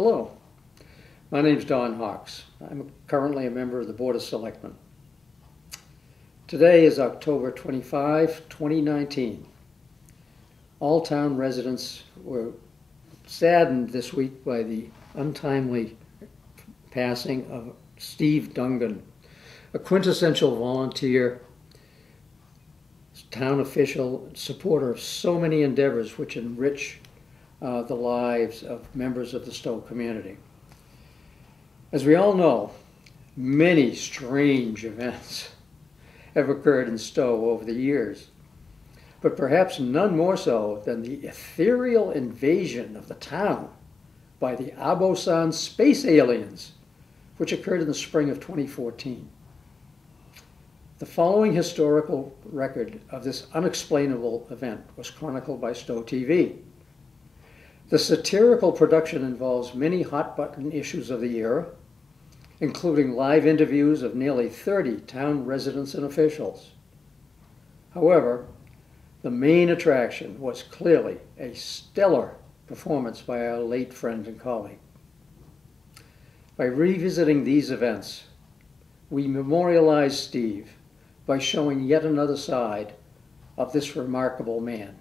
Hello, my name's Don Hawks. I'm currently a member of the Board of Selectmen. Today is October 25, 2019. All town residents were saddened this week by the untimely passing of Steve Dungan, a quintessential volunteer, town official, supporter of so many endeavors which enrich the lives of members of the Stow community. As we all know, many strange events have occurred in Stow over the years, but perhaps none more so than the ethereal invasion of the town by the Abosan space aliens, which occurred in the spring of 2014. The following historical record of this unexplainable event was chronicled by Stow TV. The satirical production involves many hot-button issues of the era, including live interviews of nearly 30 town residents and officials. However, the main attraction was clearly a stellar performance by our late friend and colleague. By revisiting these events, we memorialize Steve by showing yet another side of this remarkable man.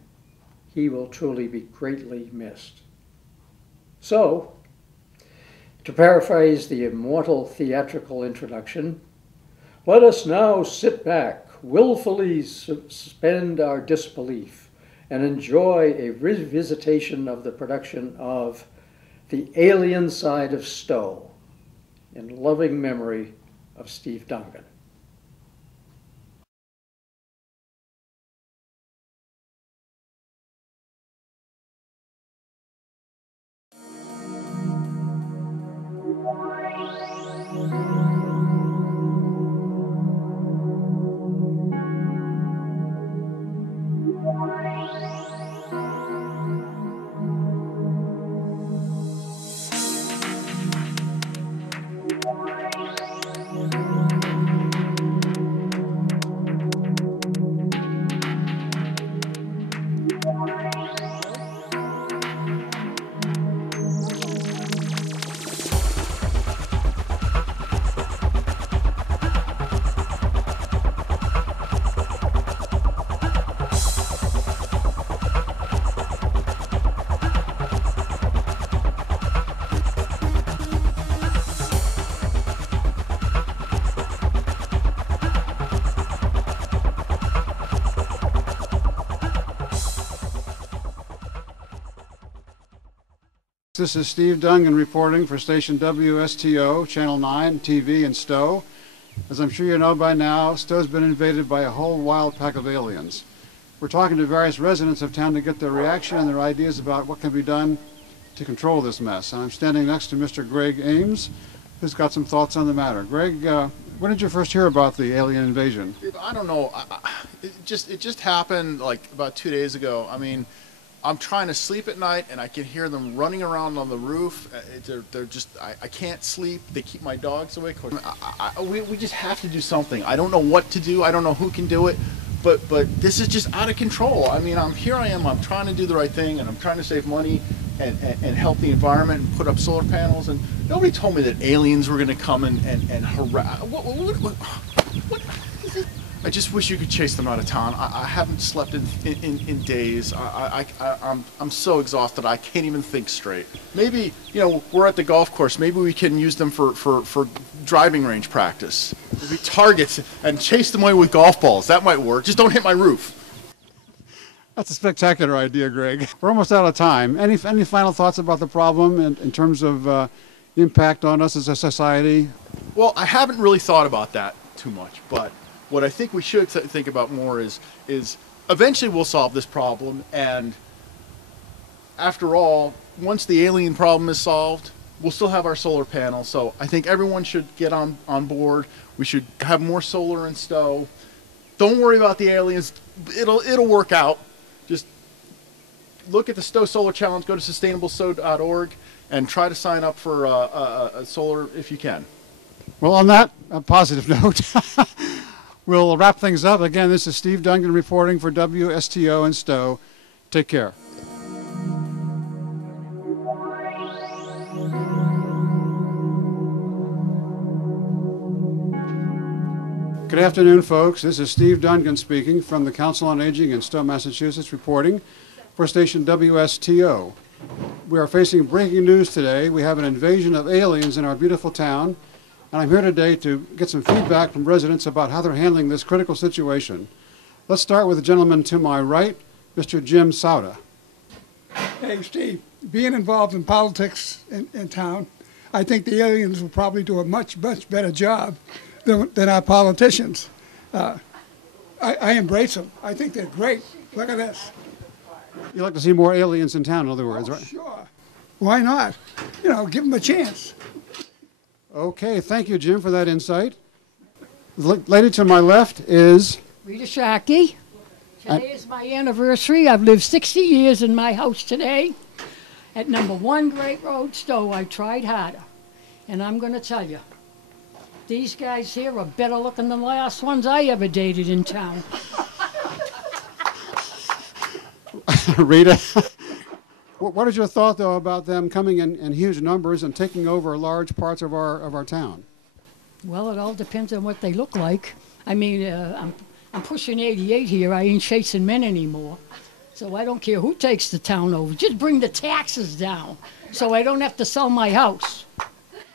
He will truly be greatly missed. So, to paraphrase the immortal theatrical introduction, let us now sit back, willfully suspend our disbelief, and enjoy a revisitation of the production of The Alien Side of Stow, in loving memory of Steve Dungan. This is Steve Dungan reporting for station WSTO, Channel 9, TV in Stow. As I'm sure you know by now, Stow's been invaded by a whole wild pack of aliens. We're talking to various residents of town to get their reaction and their ideas about what can be done to control this mess. And I'm standing next to Mr. Greg Ames, who's got some thoughts on the matter. Greg, when did you first hear about the alien invasion? I don't know. It just happened like about 2 days ago. I mean, I'm trying to sleep at night, and I can hear them running around on the roof. They're just, I can't sleep. They keep my dogs awake. We just have to do something. I don't know what to do. I don't know who can do it, but this is just out of control. I mean, here I am. I'm trying to do the right thing, and I'm trying to save money and help the environment and put up solar panels. And nobody told me that aliens were going to come and harass. What? I just wish you could chase them out of town. I haven't slept in days. I'm so exhausted I can't even think straight. Maybe, you know, we're at the golf course. Maybe we can use them for driving range practice. Maybe targets and chase them away with golf balls. That might work. Just don't hit my roof. That's a spectacular idea, Greg. We're almost out of time. Any final thoughts about the problem in terms of impact on us as a society? Well, I haven't really thought about that too much, but what I think we should think about more is eventually we'll solve this problem, and after all, once the alien problem is solved, we'll still have our solar panels. So I think everyone should get on board. We should have more solar in Stow. Don't worry about the aliens. It'll work out. Just look at the Stow Solar Challenge. Go to sustainablestow.org and try to sign up for a solar if you can. Well, on that positive note, we'll wrap things up. Again, this is Steve Dungan reporting for WSTO in Stow. Take care. Good afternoon, folks. This is Steve Dungan speaking from the Council on Aging in Stow, Massachusetts, reporting for station WSTO. We are facing breaking news today. We have an invasion of aliens in our beautiful town, and I'm here today to get some feedback from residents about how they're handling this critical situation. Let's start with the gentleman to my right, Mr. Jim Sauda. Hey, Steve, being involved in politics in town, I think the aliens will probably do a much better job than our politicians. I embrace them. I think they're great. Look at this. You'd like to see more aliens in town, in other words, right? Sure. Why not? You know, give them a chance. Okay, thank you, Jim, for that insight. The lady to my left is... Rita Shockey. Today is my anniversary. I've lived 60 years in my house today. At number 1 Great Road, Stow, I tried harder. And I'm going to tell you, these guys here are better looking than the last ones I ever dated in town. Rita, what is your thought, though, about them coming in huge numbers and taking over large parts of our town? Well, it all depends on what they look like. I mean, I'm pushing 88 here. I ain't chasing men anymore. So I don't care who takes the town over. Just bring the taxes down so I don't have to sell my house.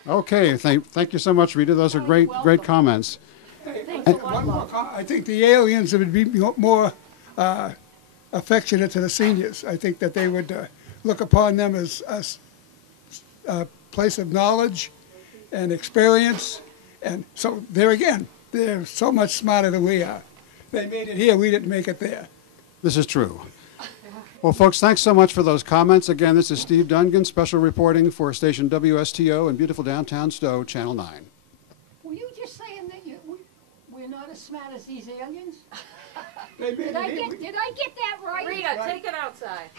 Okay, thank you so much, Rita. Those are great comments. One more I think the aliens would be more affectionate to the seniors. I think that they would look upon them as a place of knowledge and experience. And so there again, they're so much smarter than we are. They made it here, we didn't make it there. This is true. Well, folks, thanks so much for those comments. Again, this is Steve Dungan, special reporting for station WSTO in beautiful downtown Stow, Channel 9. Were you just saying that we're not as smart as these aliens? Did I get that right? Rita, take it outside.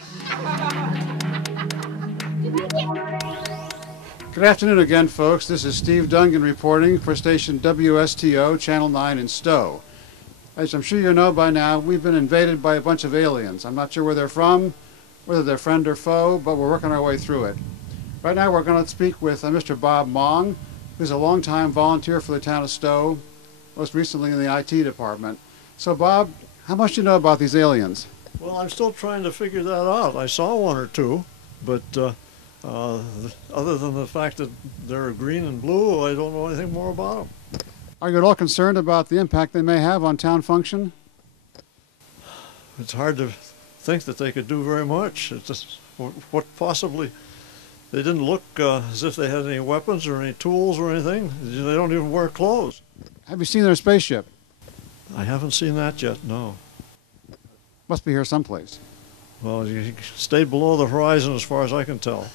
Good afternoon again, folks. This is Steve Dungan reporting for station WSTO, Channel 9 in Stow. As I'm sure you know by now, we've been invaded by a bunch of aliens. I'm not sure where they're from, whether they're friend or foe, but we're working our way through it. Right now we're going to speak with Mr. Bob Mong, who's a longtime volunteer for the town of Stow, most recently in the IT department. So Bob, how much do you know about these aliens? Well, I'm still trying to figure that out. I saw one or two, but other than the fact that they're green and blue, I don't know anything more about them. Are you at all concerned about the impact they may have on town function? It's hard to think that they could do very much. It's just, what possibly, they didn't look as if they had any weapons or any tools or anything. They don't even wear clothes. Have you seen their spaceship? I haven't seen that yet, no. Must be here someplace. Well, you stayed below the horizon as far as I can tell.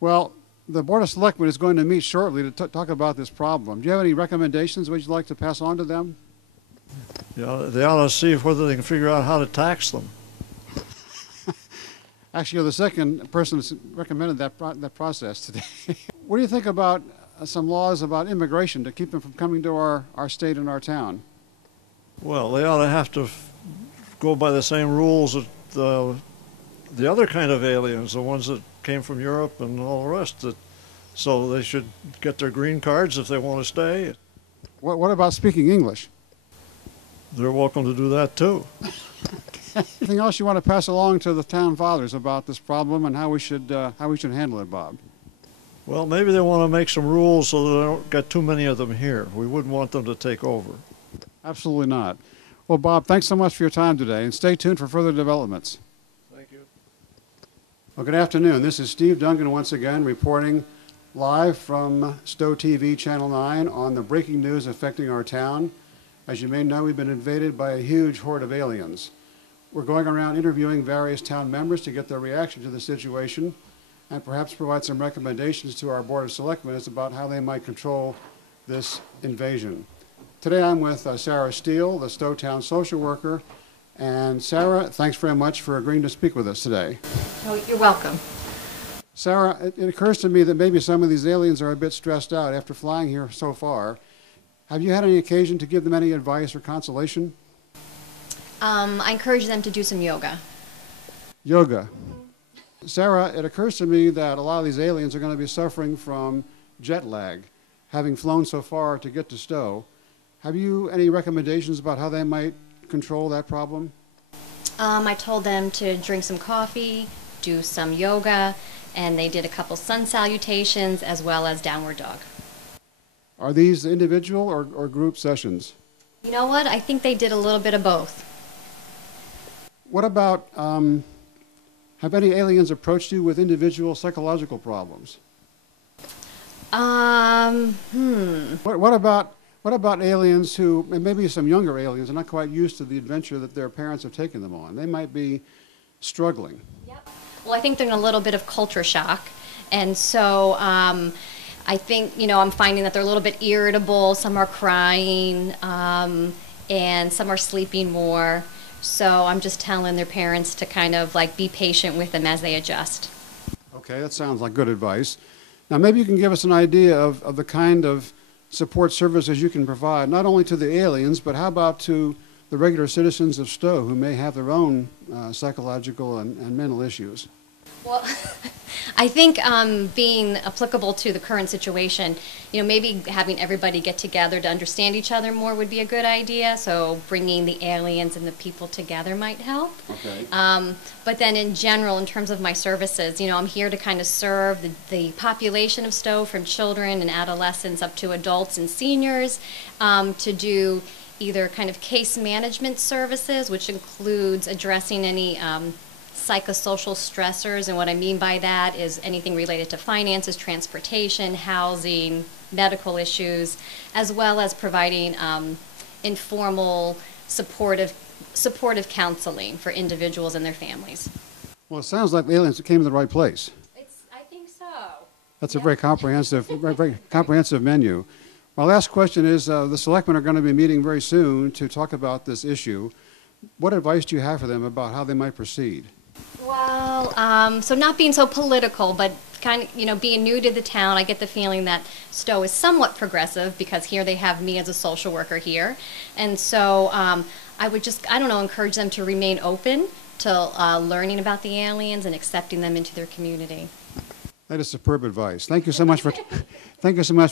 Well, the Board of Selectmen is going to meet shortly to talk about this problem. Do you have any recommendations would you like to pass on to them? Yeah, they ought to see whether they can figure out how to tax them. Actually, you're the second person that's recommended that process today. What do you think about some laws about immigration to keep them from coming to our state and our town? Well, they ought to have to go by the same rules that the other kind of aliens, the ones that came from Europe and all the rest. So they should get their green cards if they want to stay. What about speaking English? They're welcome to do that too. Anything else you want to pass along to the town fathers about this problem and how we should handle it, Bob? Well, maybe they want to make some rules so that they don't get too many of them here. We wouldn't want them to take over. Absolutely not. Well, Bob, thanks so much for your time today, and stay tuned for further developments. Thank you. Well, good afternoon. This is Steve Dungan once again reporting live from Stow TV Channel 9 on the breaking news affecting our town. As you may know, we've been invaded by a huge horde of aliens. We're going around interviewing various town members to get their reaction to the situation and perhaps provide some recommendations to our Board of Selectmen about how they might control this invasion. Today I'm with Sarah Steele, the Stow Town social worker. And Sarah, thanks very much for agreeing to speak with us today. Oh, you're welcome. Sarah, it occurs to me that maybe some of these aliens are a bit stressed out after flying here so far. Have you had any occasion to give them any advice or consolation? I encourage them to do some yoga. Yoga. Sarah, it occurs to me that a lot of these aliens are going to be suffering from jet lag, having flown so far to get to Stow. Have you any recommendations about how they might control that problem? I told them to drink some coffee, do some yoga, and they did a couple sun salutations as well as downward dog. Are these individual or group sessions? You know what? I think they did a little bit of both. What about, have any aliens approached you with individual psychological problems? What about aliens who, and maybe some younger aliens, are not quite used to the adventure that their parents have taken them on? They might be struggling. Yep. Well, I think they're in a little bit of culture shock. And so I think, I'm finding that they're a little bit irritable. Some are crying, and some are sleeping more. So I'm just telling their parents to kind of like be patient with them as they adjust. Okay, that sounds like good advice. Now maybe you can give us an idea of the kind of support services you can provide, not only to the aliens, but how about to the regular citizens of Stow who may have their own psychological and mental issues? Well, I think being applicable to the current situation, maybe having everybody get together to understand each other more would be a good idea. So bringing the aliens and the people together might help. Okay. But then in general, in terms of my services, I'm here to kind of serve the population of Stow, from children and adolescents up to adults and seniors, to do either kind of case management services, which includes addressing any psychosocial stressors, and what I mean by that is anything related to finances, transportation, housing, medical issues, as well as providing informal supportive counseling for individuals and their families. Well, it sounds like the aliens came to the right place. I think so. That's a very comprehensive menu. My last question is, the selectmen are going to be meeting very soon to talk about this issue. What advice do you have for them about how they might proceed? Well, so not being so political, but kind of, being new to the town, I get the feeling that Stow is somewhat progressive because here they have me as a social worker here. And so I would just, encourage them to remain open to learning about the aliens and accepting them into their community. That is superb advice. Thank you so much for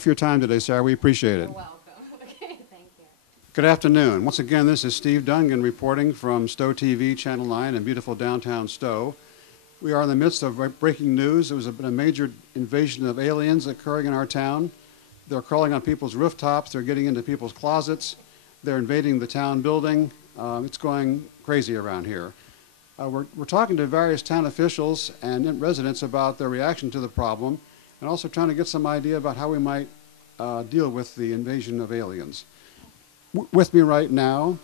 your time today, Sarah. We appreciate it. You're welcome. Okay, thank you. Good afternoon. Once again, this is Steve Dungan reporting from Stow TV, Channel 9 in beautiful downtown Stow. We are in the midst of breaking news. There was a major invasion of aliens occurring in our town. They're crawling on people's rooftops. They're getting into people's closets. They're invading the town building. It's going crazy around here. We're talking to various town officials and residents about their reaction to the problem, and also trying to get some idea about how we might deal with the invasion of aliens. With me right now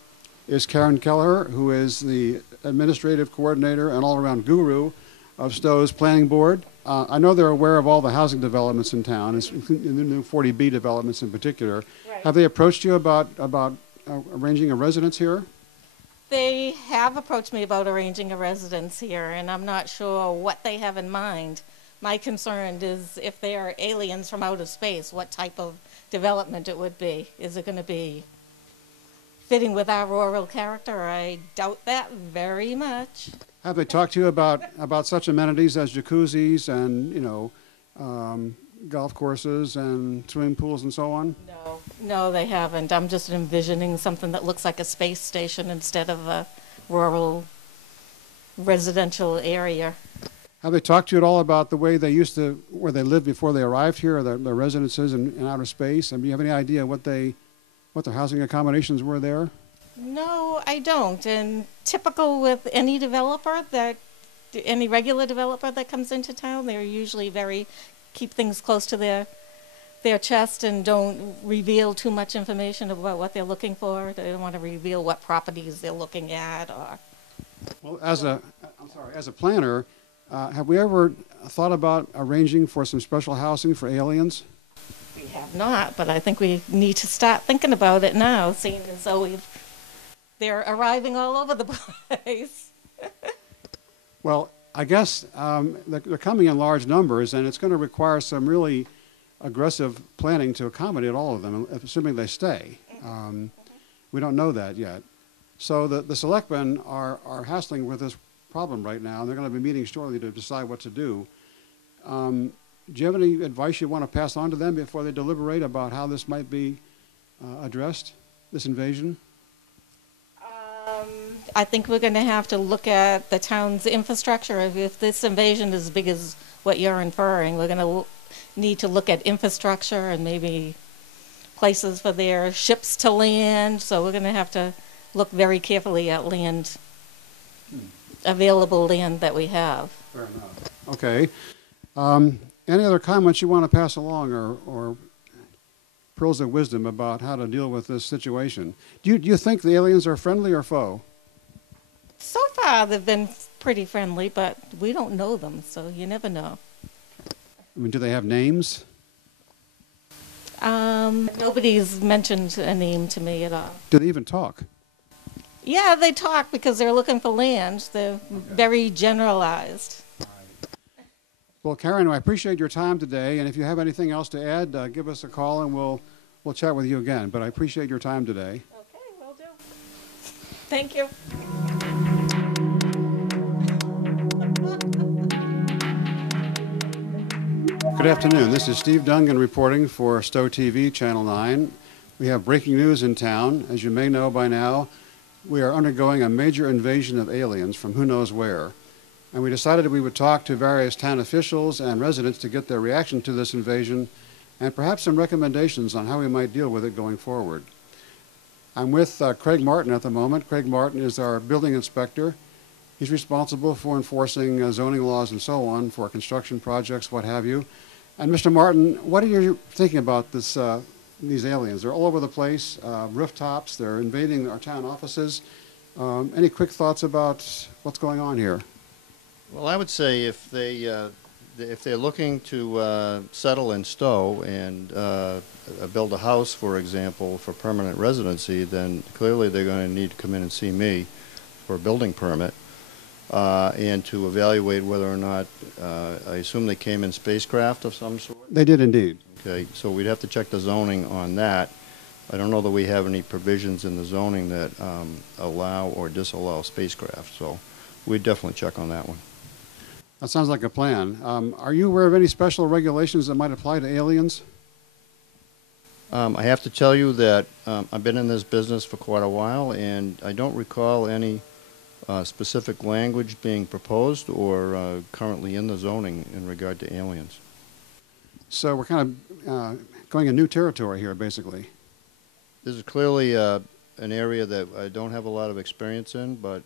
is Karen Keller, who is the administrative coordinator and all-around guru of Stow's planning board. I know they're aware of all the housing developments in town, and the new 40B developments in particular. Right. Have they approached you about arranging a residence here? They have approached me about arranging a residence here, and I'm not sure what they have in mind. My concern is if they are aliens from outer space, what type of development it would be. Is it going to be fitting with our rural character? I doubt that very much. Have they talked to you about such amenities as jacuzzis and, golf courses and swimming pools and so on? No, they haven't. I'm just envisioning something that looks like a space station instead of a rural residential area. Have they talked to you at all about the way where they lived before they arrived here, or their residences in outer space? And do you have any idea what their housing accommodations were there? No, I don't. And typical with any regular developer that comes into town, they're usually keep things close to their chest and don't reveal too much information about what they're looking for. They don't want to reveal what properties they're looking at. Well, as a planner, have we ever thought about arranging for some special housing for aliens? We have not, but I think we need to start thinking about it now, seeing as though they're arriving all over the place. Well, I guess they're coming in large numbers, and it's going to require some really aggressive planning to accommodate all of them, assuming they stay. We don't know that yet. So the selectmen are hassling with this problem right now, and they're going to be meeting shortly to decide what to do. Do you have any advice you want to pass on to them before they deliberate about how this might be addressed? this invasion? I think we're going to have to look at the town's infrastructure. If this invasion is as big as what you're inferring, we're going to need to look at infrastructure and maybe places for their ships to land. So we're going to have to look very carefully at land, available land that we have. Fair enough. Okay. Any other comments you want to pass along or pearls of wisdom about how to deal with this situation? Do you think the aliens are friendly or foe? So far, they've been pretty friendly, but we don't know them, so you never know. I mean, do they have names? Nobody's mentioned a name to me at all. Do they even talk? Yeah, they talk because they're looking for land. They're very generalized. Well, Karen, I appreciate your time today, and if you have anything else to add, give us a call and we'll chat with you again. But I appreciate your time today. Okay, will do. Thank you. Good afternoon. This is Steve Dungan reporting for Stow TV, Channel 9. We have breaking news in town. As you may know by now, we are undergoing a major invasion of aliens from who knows where. And we decided that we would talk to various town officials and residents to get their reaction to this invasion and perhaps some recommendations on how we might deal with it going forward. I'm with Craig Martin at the moment. Craig Martin is our building inspector. He's responsible for enforcing zoning laws and so on for construction projects, what have you. And Mr. Martin, what are you thinking about this, these aliens? They're all over the place, rooftops, they're invading our town offices. Any quick thoughts about what's going on here? Well, I would say if they're looking to settle in Stow and build a house, for example, for permanent residency, then clearly they're going to need to come in and see me for a building permit and to evaluate whether or not, I assume they came in spacecraft of some sort? They did indeed. Okay, so we'd have to check the zoning on that. I don't know that we have any provisions in the zoning that allow or disallow spacecraft, so we'd definitely check on that one. That sounds like a plan. Are you aware of any special regulations that might apply to aliens? I have to tell you that I've been in this business for quite a while, and I don't recall any specific language being proposed or currently in the zoning in regard to aliens. So we're kind of going in new territory here, basically. This is clearly an area that I don't have a lot of experience in, but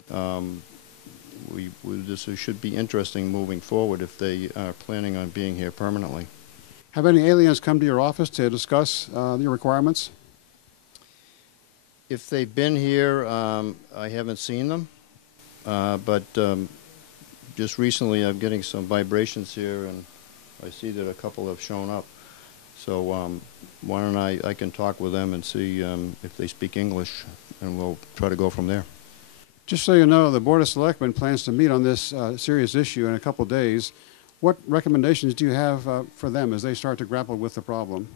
this should be interesting moving forward if they are planning on being here permanently. Have any aliens come to your office to discuss your requirements? If they've been here, I haven't seen them, but just recently I'm getting some vibrations here, and I see that a couple have shown up. So why don't I can talk with them and see if they speak English, and we'll try to go from there. Just so you know, the Board of Selectmen plans to meet on this serious issue in a couple of days. What recommendations do you have for them as they start to grapple with the problem?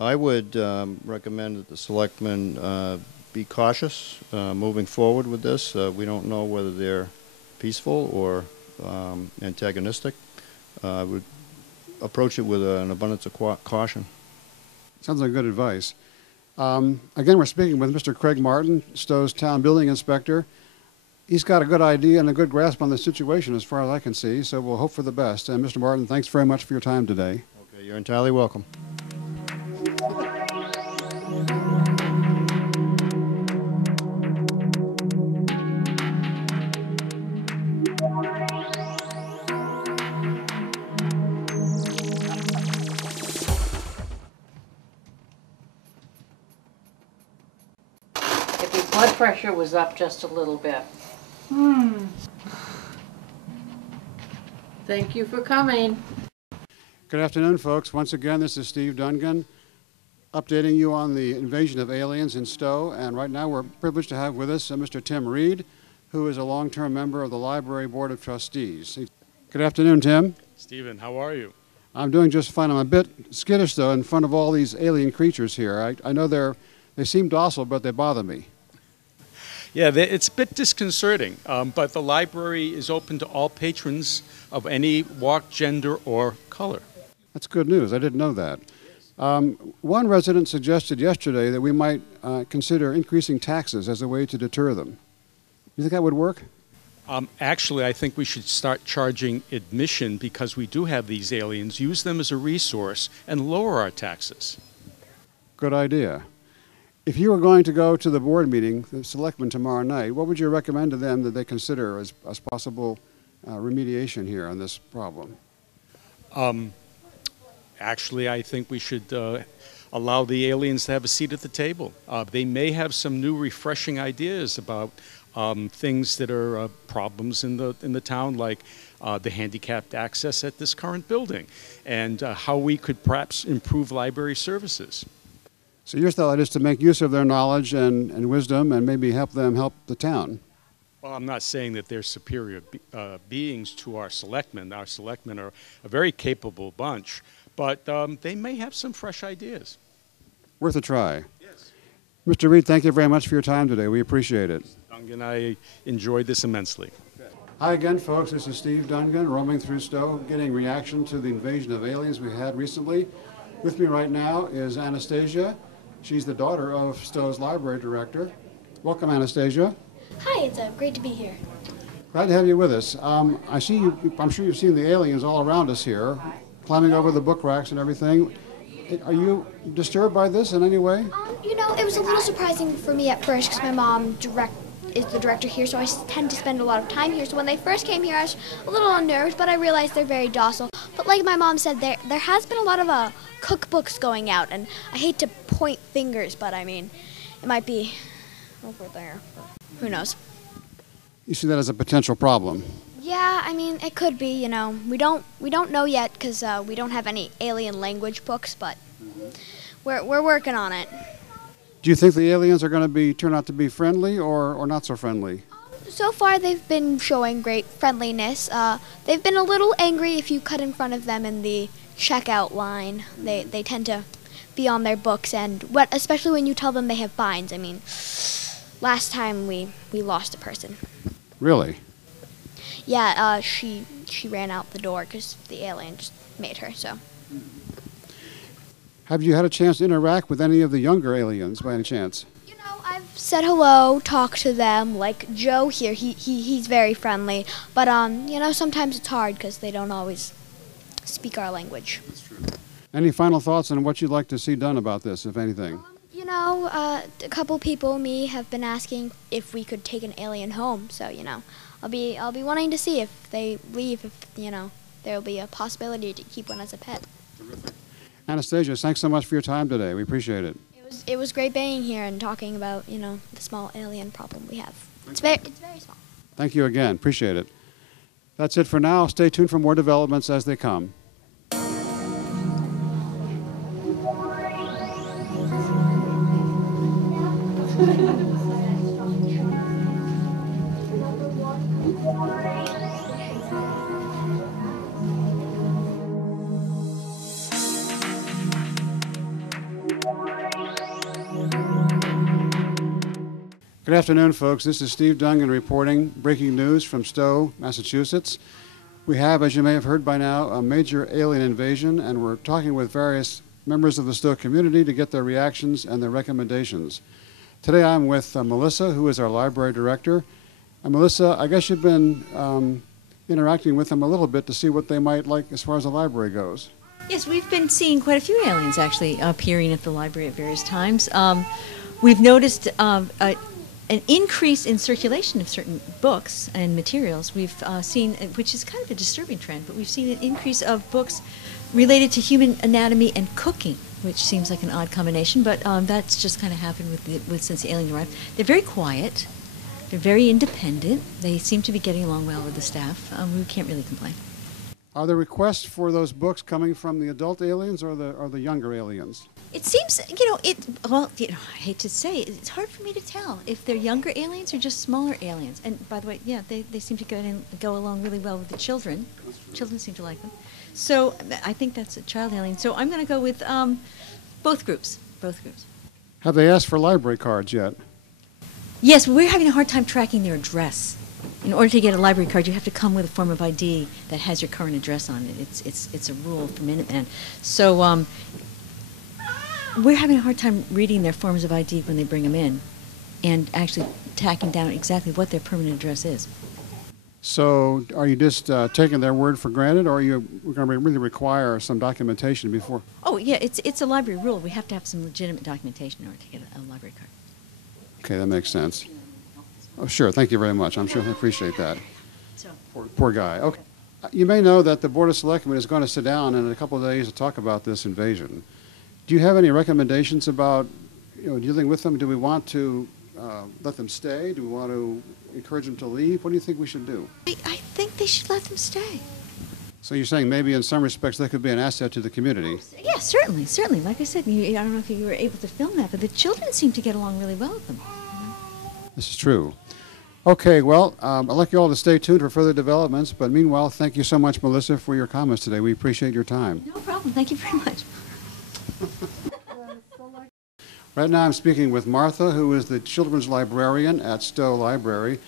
I would recommend that the Selectmen be cautious moving forward with this. We don't know whether they're peaceful or antagonistic. I would approach it with an abundance of caution. Sounds like good advice. Again, we're speaking with Mr. Craig Martin, Stow's town building inspector. He's got a good idea and a good grasp on the situation as far as I can see, so we'll hope for the best. And Mr. Martin, thanks very much for your time today. Okay, you're entirely welcome. If your blood pressure was up just a little bit. Thank you for coming. Good afternoon, folks. Once again, this is Steve Dungan, updating you on the invasion of aliens in Stow. And right now we're privileged to have with us Mr. Tim Reed, who is a long-term member of the Library Board of Trustees. Good afternoon, Tim. Stephen, how are you? I'm doing just fine. I'm a bit skittish, though, in front of all these alien creatures here. I know they seem docile, but they bother me. Yeah, it's a bit disconcerting, but the library is open to all patrons of any walk, gender, or color. That's good news. I didn't know that. One resident suggested yesterday that we might consider increasing taxes as a way to deter them. Do you think that would work? Actually, I think we should start charging admission because we do have these aliens, use them as a resource, and lower our taxes. Good idea. If you were going to go to the board meeting, the selectmen tomorrow night, what would you recommend to them that they consider as possible remediation here on this problem? Actually, I think we should allow the aliens to have a seat at the table. They may have some new refreshing ideas about things that are problems in the town, like the handicapped access at this current building, and how we could perhaps improve library services. So your thought is to make use of their knowledge and wisdom and maybe help them help the town. Well, I'm not saying that they're superior beings to our selectmen. Our selectmen are a very capable bunch, but they may have some fresh ideas. Worth a try. Yes. Mr. Reed, thank you very much for your time today. We appreciate it. Dungan, I enjoyed this immensely. Hi again, folks. This is Steve Dungan, roaming through Stow, getting reaction to the invasion of aliens we had recently. With me right now is Anastasia. She's the daughter of Stow's library director. Welcome, Anastasia. Hi, it's great to be here. Glad to have you with us. I see you. I'm sure you've seen the aliens all around us here, climbing over the book racks and everything. Are you disturbed by this in any way? You know, it was a little surprising for me at first because my mom is the director here, so I tend to spend a lot of time here. So when they first came here, I was a little unnerved, but I realized they're very docile. But like my mom said, there has been a lot of cookbooks going out, and I hate to point fingers, but I mean, it might be over there. Who knows? You see that as a potential problem? Yeah, I mean, it could be. You know, we don't know yet because we don't have any alien language books, but we're working on it. Do you think the aliens are going to turn out to be friendly or not so friendly? So far, they've been showing great friendliness. They've been a little angry if you cut in front of them in the checkout line. They tend to be on their books, and especially when you tell them they have fines. I mean, last time we lost a person. Really? Yeah, she ran out the door because the alien just made her, so. Have you had a chance to interact with any of the younger aliens by any chance? You know, I've said hello, talked to them, like Joe here, he's very friendly, but you know, sometimes it's hard because they don't always speak our language. That's true. Any final thoughts on what you'd like to see done about this, if anything? You know, a couple people, me, have been asking if we could take an alien home, so, you know, I'll be wanting to see if they leave, if, you know, there'll be a possibility to keep one as a pet. Terrific. Anastasia, thanks so much for your time today. We appreciate it. It was great being here and talking about, you know, the small alien problem we have. It's very small. Thank you again. Appreciate it. That's it for now. Stay tuned for more developments as they come. Good afternoon, folks. This is Steve Dungan reporting breaking news from Stow, Massachusetts. We have, as you may have heard by now, a major alien invasion, and we're talking with various members of the Stow community to get their reactions and their recommendations. Today I'm with Melissa, who is our library director. And Melissa, I guess you've been interacting with them a little bit to see what they might like as far as the library goes. Yes, we've been seeing quite a few aliens actually appearing at the library at various times. We've noticed an increase in circulation of certain books and materials. We've seen, which is kind of a disturbing trend, but we've seen an increase of books related to human anatomy and cooking, which seems like an odd combination, but that's just kind of happened since the alien arrived. They're very quiet. They're very independent. They seem to be getting along well with the staff. We can't really complain. Are the requests for those books coming from the adult aliens or the younger aliens? It seems, I hate to say it, it's hard for me to tell if they're younger aliens or just smaller aliens. And by the way, yeah, they seem to go along really well with the children. Children seem to like them. So I think that's a child alien. So I'm going to go with both groups. Have they asked for library cards yet? Yes, we're having a hard time tracking their address. In order to get a library card, you have to come with a form of ID that has your current address on it. It's a rule for Minuteman. So we're having a hard time reading their forms of ID when they bring them in and actually tacking down exactly what their permanent address is. So are you just taking their word for granted, or are you going to really require some documentation before? Oh, yeah, it's a library rule. We have to have some legitimate documentation in order to get a library card. Okay, that makes sense. Oh, sure. Thank you very much. I'm sure they appreciate that. Poor guy. Okay. You may know that the Board of Selectmen is going to sit down in a couple of days to talk about this invasion. Do you have any recommendations about, dealing with them? Do we want to let them stay? Do we want to encourage them to leave? What do you think we should do? I think they should let them stay. So you're saying maybe in some respects they could be an asset to the community? Yeah, certainly. Like I said, I don't know if you were able to film that, but the children seem to get along really well with them. This is true. Okay, well, I'd like you all to stay tuned for further developments, but meanwhile, thank you so much, Melissa, for your comments today. We appreciate your time. No problem. Thank you very much. Right now I'm speaking with Martha, who is the children's librarian at Stow Library.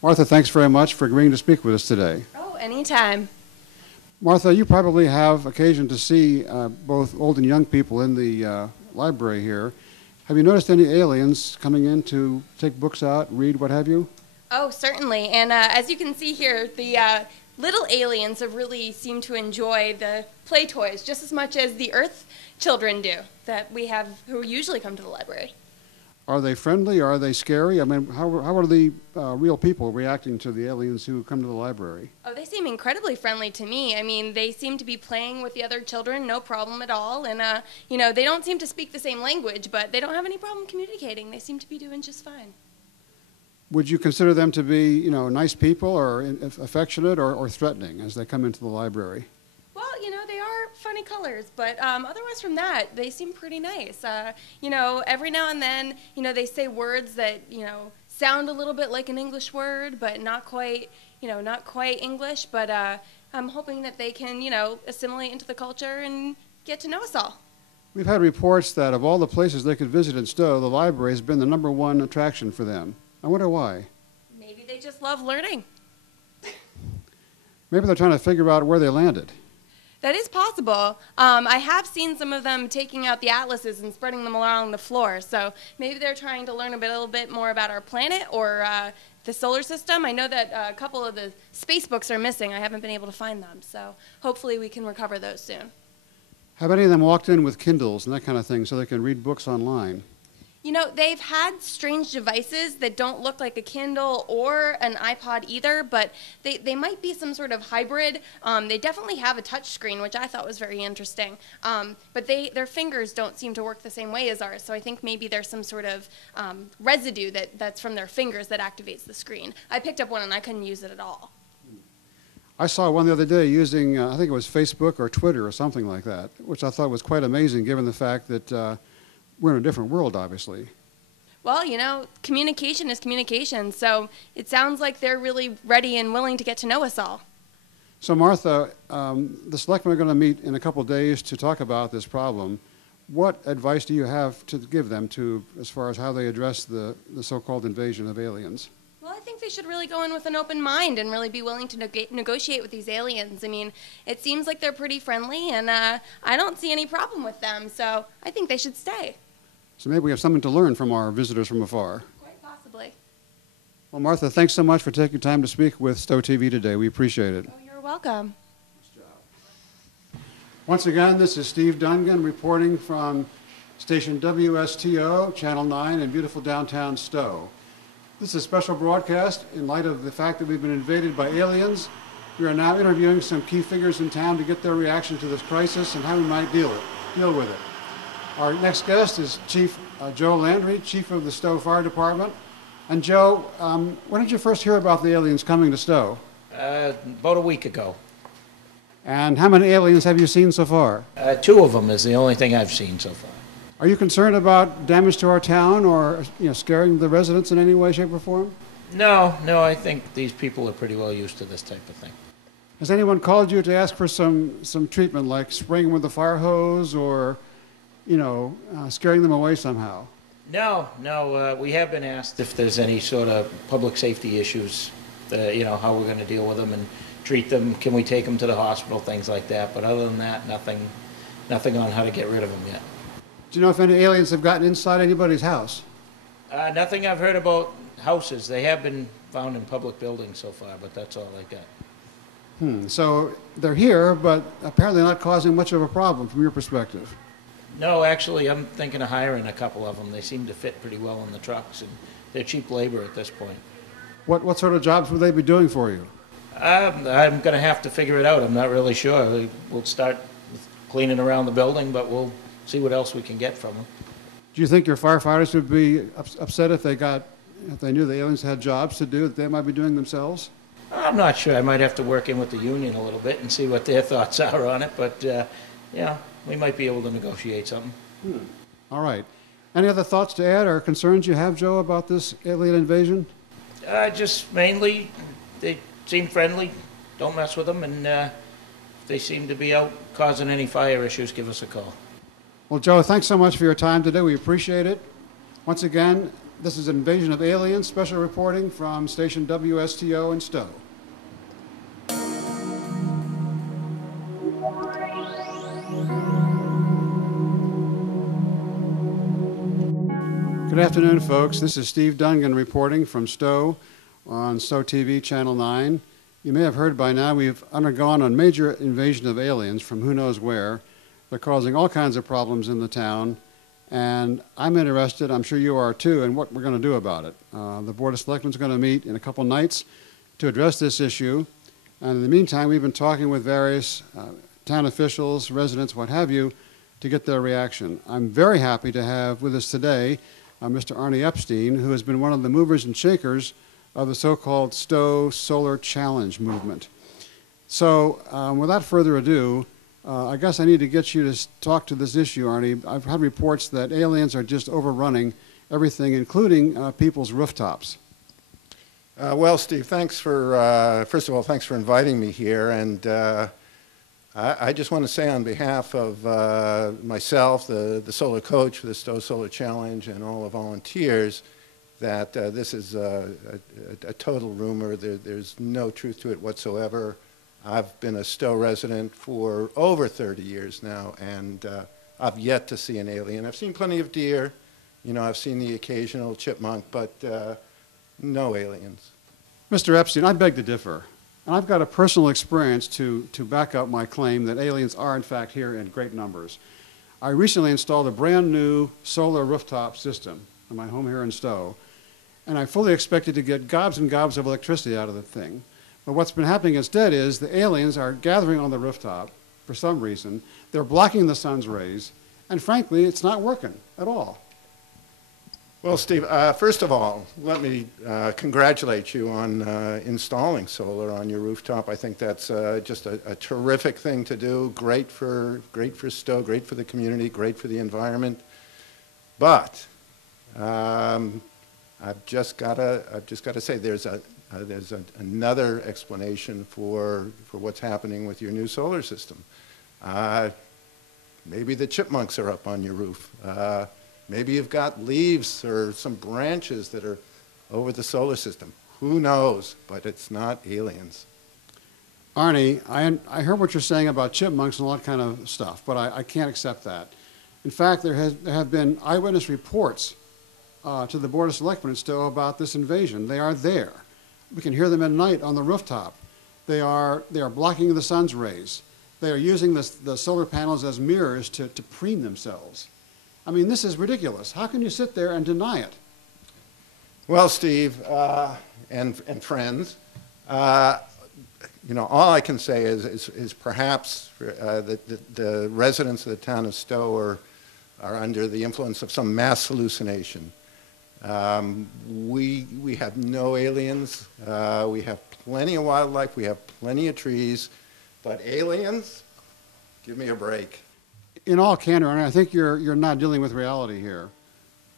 Martha, thanks very much for agreeing to speak with us today. Oh, anytime. Martha, you probably have occasion to see both old and young people in the library here. Have you noticed any aliens coming in to take books out, read, what have you? Oh, certainly. And as you can see here, the little aliens have really seemed to enjoy the play toys just as much as the Earth children do that we have who usually come to the library. Are they friendly? Are they scary? I mean, how are the real people reacting to the aliens who come to the library? Oh, they seem incredibly friendly to me. I mean, they seem to be playing with the other children, no problem at all. And, they don't seem to speak the same language, but they don't have any problem communicating. They seem to be doing just fine. Would you consider them to be, nice people or affectionate or threatening as they come into the library? Well, they are funny colors, but otherwise from that, they seem pretty nice. Every now and then, they say words that, sound a little bit like an English word, but not quite English. But I'm hoping that they can, assimilate into the culture and get to know us all. We've had reports that of all the places they could visit in Stow, the library has been the #1 attraction for them. I wonder why. Maybe they just love learning. Maybe they're trying to figure out where they landed. That is possible. I have seen some of them taking out the atlases and spreading them along the floor. So maybe they're trying to learn a little bit more about our planet or the solar system. I know that a couple of the space books are missing. I haven't been able to find them. So hopefully we can recover those soon. Have any of them walked in with Kindles and that kind of thing so they can read books online? They've had strange devices that don't look like a Kindle or an iPod either, but they might be some sort of hybrid. They definitely have a touch screen, which I thought was very interesting. But their fingers don't seem to work the same way as ours, so I think maybe there's some sort of residue that's from their fingers that activates the screen. I picked up one and I couldn't use it at all. I saw one the other day using, I think it was Facebook or Twitter or something like that, which I thought was quite amazing given the fact that we're in a different world, obviously. Well, communication is communication, so it sounds like they're really ready and willing to get to know us all. So, Martha, the selectmen are going to meet in a couple of days to talk about this problem. What advice do you have to give them as far as how they address the so-called invasion of aliens? Well, I think they should really go in with an open mind and really be willing to negotiate with these aliens. I mean, it seems like they're pretty friendly, and I don't see any problem with them, so I think they should stay. So maybe we have something to learn from our visitors from afar. Quite possibly. Well, Martha, thanks so much for taking time to speak with Stow TV today. We appreciate it. Oh, you're welcome. Once again, this is Steve Dungan reporting from station WSTO, Channel 9 in beautiful downtown Stow. This is a special broadcast in light of the fact that we've been invaded by aliens. We are now interviewing some key figures in town to get their reaction to this crisis and how we might deal with it. Our next guest is Chief Joe Landry, Chief of the Stow Fire Department. And Joe, when did you first hear about the aliens coming to Stow? About a week ago. And how many aliens have you seen so far? 2 of them is the only thing I've seen so far. Are you concerned about damage to our town or scaring the residents in any way, shape, or form? No, I think these people are pretty well used to this type of thing. Has anyone called you to ask for some treatment, like spraying them with a fire hose or scaring them away somehow? No, we have been asked if there's any sort of public safety issues, how we're going to deal with them and treat them. Can we take them to the hospital, things like that. But other than that, nothing on how to get rid of them yet. Do you know if any aliens have gotten inside anybody's house? Nothing I've heard about houses. They have been found in public buildings so far, but that's all I got. So they're here, but apparently not causing much of a problem from your perspective. No, actually, I'm thinking of hiring a couple of them. They seem to fit pretty well in the trucks, and they're cheap labor at this point. What sort of jobs would they be doing for you? I'm going to have to figure it out. I'm not really sure. We'll start cleaning around the building, but we'll see what else we can get from them. Do you think your firefighters would be upset if they knew the aliens had jobs to do that they might be doing themselves? I'm not sure. I might have to work in with the union a little bit and see what their thoughts are on it, but yeah, we might be able to negotiate something. All right. Any other thoughts to add or concerns you have, Joe, about this alien invasion? Just mainly, they seem friendly. Don't mess with them, and if they seem to be out causing any fire issues, give us a call. Well, Joe, thanks so much for your time today. We appreciate it. Once again, this is Invasion of Aliens, special reporting from station WSTO in Stow. Good afternoon, folks. This is Steve Dungan reporting from Stow on Stow TV, Channel 9. You may have heard by now we've undergone a major invasion of aliens from who knows where. They're causing all kinds of problems in the town, and I'm interested, I'm sure you are too, in what we're going to do about it. The Board of Selectmen is going to meet in a couple nights to address this issue, and in the meantime, we've been talking with various town officials, residents, what have you, to get their reaction. I'm very happy to have with us today Mr. Arnie Epstein, who has been one of the movers and shakers of the so-called Stow Solar Challenge movement. So, without further ado, I guess I need to get you to talk to this issue, Arnie. I've had reports that aliens are just overrunning everything, including people's rooftops. Well, Steve, thanks for, first of all, thanks for inviting me here. And I just want to say on behalf of myself, the solar coach for the Stow Solar Challenge, and all the volunteers, that this is a total rumor. There's no truth to it whatsoever. I've been a Stow resident for over 30 years now, and I've yet to see an alien. I've seen plenty of deer, you know, I've seen the occasional chipmunk, but no aliens. Mr. Epstein, I beg to differ. And I've got a personal experience to back up my claim that aliens are, in fact, here in great numbers. I recently installed a brand new solar rooftop system in my home here in Stow, and I fully expected to get gobs and gobs of electricity out of the thing. But what's been happening instead is the aliens are gathering on the rooftop for some reason. They're blocking the sun's rays, and frankly, it's not working at all. Well, Steve, first of all, let me congratulate you on installing solar on your rooftop. I think that's just a terrific thing to do. Great for Stow, great for the community, great for the environment. But I've just got to say there's another explanation for what's happening with your new solar system. Maybe the chipmunks are up on your roof. Maybe you've got leaves or some branches that are over the solar system. Who knows? But it's not aliens. Arnie, I heard what you're saying about chipmunks and all that kind of stuff, but I can't accept that. In fact, there have been eyewitness reports to the Board of Selectmen in Stow about this invasion. They are there. We can hear them at night on the rooftop. They are blocking the sun's rays. They are using the solar panels as mirrors to preen themselves. I mean, this is ridiculous. How can you sit there and deny it? Well, Steve and friends, you know, all I can say is perhaps the residents of the town of Stow are under the influence of some mass hallucination. We have no aliens. We have plenty of wildlife. We have plenty of trees. But aliens? Give me a break. In all candor, and I think you're not dealing with reality here.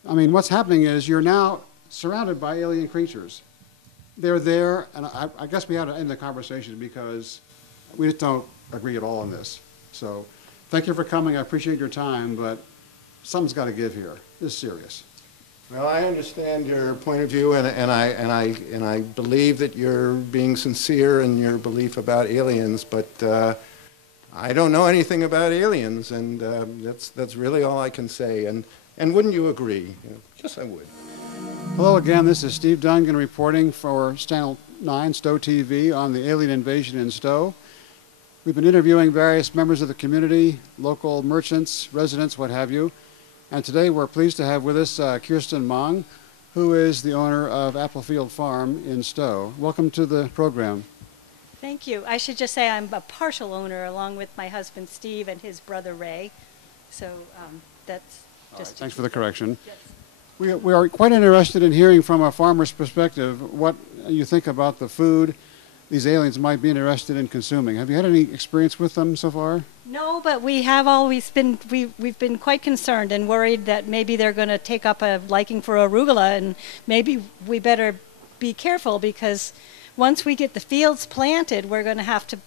I mean, what's happening is you're now surrounded by alien creatures. They're there, and I guess we have to end the conversation because we just don't agree at all on this. So thank you for coming. I appreciate your time, but something's got to give here. This is serious. Well, I understand your point of view, and I believe that you're being sincere in your belief about aliens, but I don't know anything about aliens, and that's really all I can say. And wouldn't you agree? Yes, I would. Hello again, this is Steve Dungan reporting for Channel 9 Stow TV on the alien invasion in Stow. We've been interviewing various members of the community, local merchants, residents, what have you. And today we're pleased to have with us Kirsten Mong, who is the owner of Applefield Farm in Stow. Welcome to the program. Thank you. I should just say I'm a partial owner along with my husband Steve and his brother Ray. So that's just... Thanks for the correction. Yes. We are quite interested in hearing from a farmer's perspective what you think about the food these aliens might be interested in consuming. Have you had any experience with them so far? No, but we have always been, we've been quite concerned and worried that maybe they're going to take up a liking for arugula, and maybe we better be careful, because once we get the fields planted, we're going to have to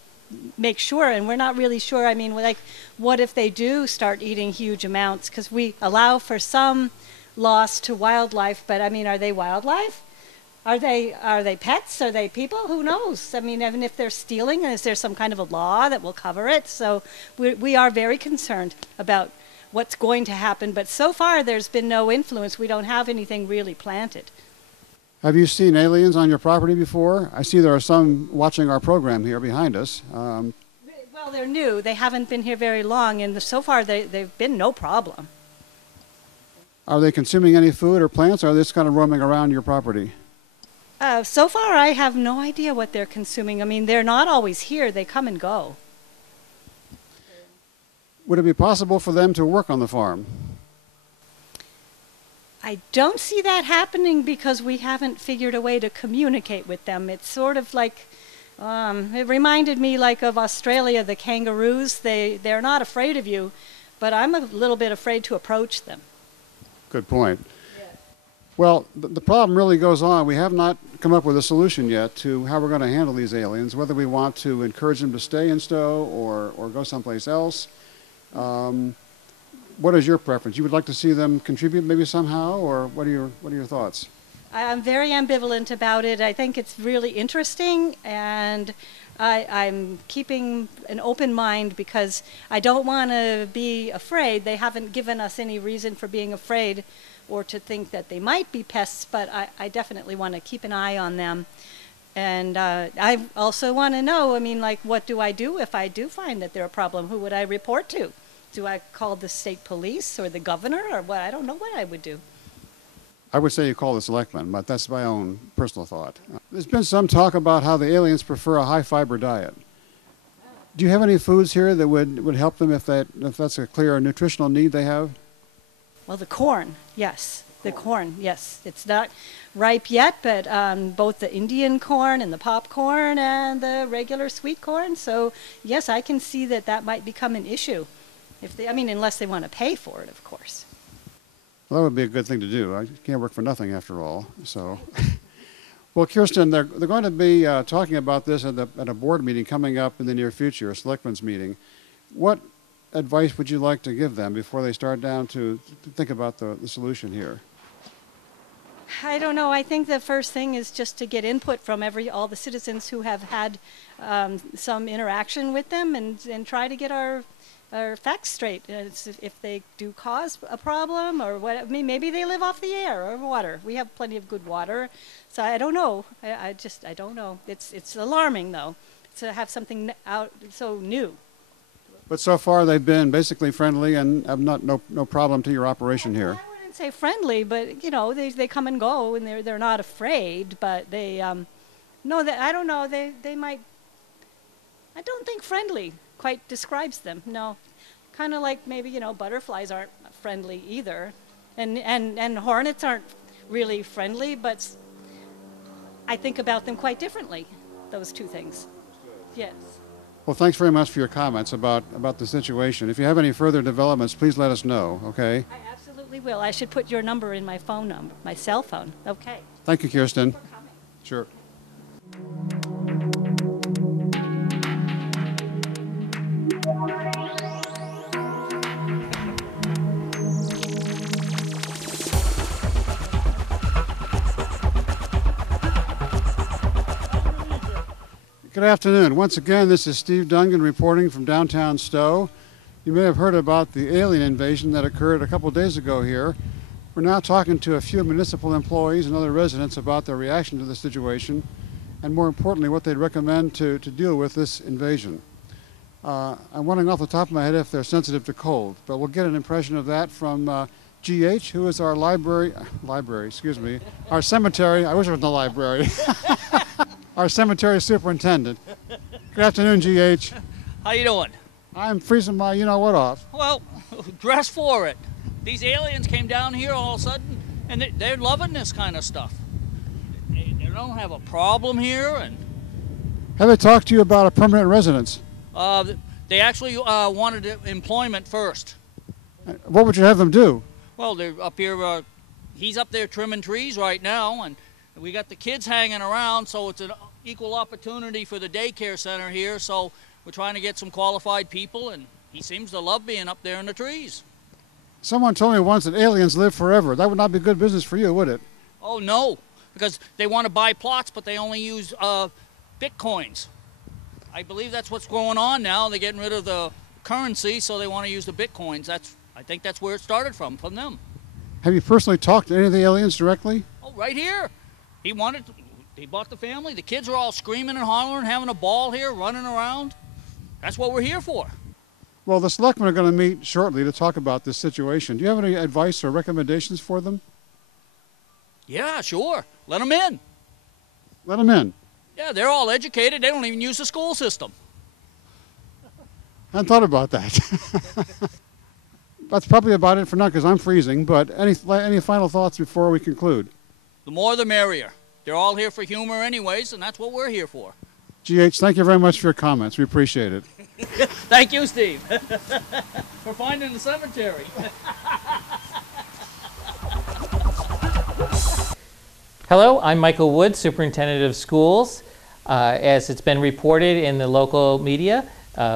make sure, and we're not really sure. I mean, like, what if they do start eating huge amounts? Because we allow for some loss to wildlife, but I mean, are they wildlife? Are they pets? Are they people? Who knows? I mean, even if they're stealing, is there some kind of a law that will cover it? So we are very concerned about what's going to happen, but so far there's been no influence. We don't have anything really planted. Have you seen aliens on your property before? I see there are some watching our program here behind us. Well, they're new. They haven't been here very long, and so far they've been no problem. Are they consuming any food or plants, or are they just kind of roaming around your property? So far, I have no idea what they're consuming. I mean, they're not always here. They come and go. Would it be possible for them to work on the farm? I don't see that happening because we haven't figured a way to communicate with them. It's sort of like, it reminded me like of Australia, the kangaroos. They're not afraid of you, but I'm a little bit afraid to approach them. Good point. Well, the problem really goes on. We have not come up with a solution yet to how we're going to handle these aliens, whether we want to encourage them to stay in Stow or go someplace else. What is your preference? You would like to see them contribute maybe somehow, or what are your thoughts? I'm very ambivalent about it. I think it's really interesting, and I'm keeping an open mind because I don't want to be afraid. They haven't given us any reason for being afraid or to think that they might be pests, but I definitely want to keep an eye on them. And I also want to know, I mean, like, what do I do if I do find that they're a problem? Who would I report to? Do I call the state police or the governor, or what? I don't know what I would do. I would say you call the selectmen, but that's my own personal thought. There's been some talk about how the aliens prefer a high-fiber diet. Do you have any foods here that would help them if that's a clear nutritional need they have? Well, the corn, yes. The corn, yes. It's not ripe yet, but both the Indian corn and the popcorn and the regular sweet corn. So, yes, I can see that that might become an issue. Unless they want to pay for it, of course. Well, that would be a good thing to do. I can't work for nothing after all. So, well, Kirsten, they're going to be talking about this at a board meeting coming up in the near future, a selectmen's meeting. What advice would you like to give them before they start down to think about the solution here? I don't know. I think the first thing is just to get input from all the citizens who have had some interaction with them, and try to get our facts straight. If they do cause a problem, or what, I mean, maybe they live off the air or water. We have plenty of good water, so I don't know. I don't know. It's alarming though to have something out so new. But so far they've been basically friendly and have no problem to your operation here. I wouldn't say friendly, but they come and go, and they're not afraid. But they I don't know. They might. I don't think friendly quite describes them. No, kind of like maybe butterflies aren't friendly either, and hornets aren't really friendly. But I think about them quite differently. Those two things. Yes. Well, thanks very much for your comments about the situation. If you have any further developments, please let us know, okay? I absolutely will. I should put your number in my phone number, my cell phone. Okay. Thank you, Kirsten. Thank you for coming. Sure. Good afternoon. Once again, this is Steve Dungan reporting from downtown Stow. You may have heard about the alien invasion that occurred a couple of days ago here. We're now talking to a few municipal employees and other residents about their reaction to the situation, and more importantly, what they'd recommend to deal with this invasion. I'm wondering off the top of my head if they're sensitive to cold, but we'll get an impression of that from G.H., who is our our cemetery, I wish it was in the library, our cemetery superintendent. Good afternoon, G.H. How you doing? I'm freezing my you-know-what off. Well, dress for it. These aliens came down here all of a sudden, and they're loving this kind of stuff. They don't have a problem here, and Have they talked to you about a permanent residence? they actually wanted employment first. What would you have them do? Well, they're up here. He's up there trimming trees right now, and we got the kids hanging around, so it's an equal opportunity for the daycare center here. So we're trying to get some qualified people, and he seems to love being up there in the trees. Someone told me once that aliens live forever. That would not be good business for you, would it? Oh, no, because they want to buy plots, but they only use Bitcoins. I believe that's what's going on now. They're getting rid of the currency, so they want to use the Bitcoins. I think that's where it started from them. Have you personally talked to any of the aliens directly? Oh, right here. He bought the family. The kids are all screaming and hollering, having a ball here, running around. That's what we're here for. Well, the selectmen are going to meet shortly to talk about this situation. Do you have any advice or recommendations for them? Yeah, sure. Let them in. Let them in. Yeah, they're all educated. They don't even use the school system. I hadn't thought about that. That's probably about it for now because I'm freezing, but any final thoughts before we conclude? The more the merrier. They're all here for humor anyways, and that's what we're here for. GH, thank you very much for your comments. We appreciate it. Thank you, Steve, for finding the cemetery. Hello, I'm Michael Wood, Superintendent of Schools. As it's been reported in the local media,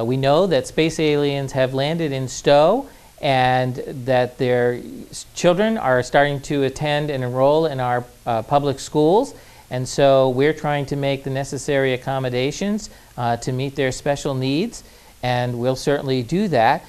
we know that space aliens have landed in Stow and that their children are starting to attend and enroll in our public schools. And so we're trying to make the necessary accommodations to meet their special needs, and we'll certainly do that.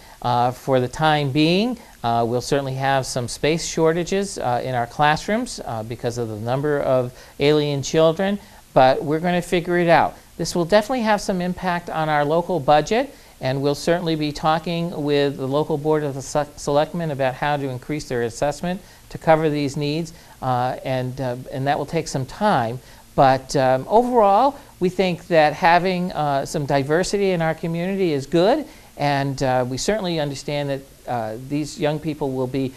For the time being, we'll certainly have some space shortages in our classrooms because of the number of alien children, but we're going to figure it out. This will definitely have some impact on our local budget, and we'll certainly be talking with the local board of the selectmen about how to increase their assessment to cover these needs, and that will take some time. But overall, we think that having some diversity in our community is good, and we certainly understand that these young people will be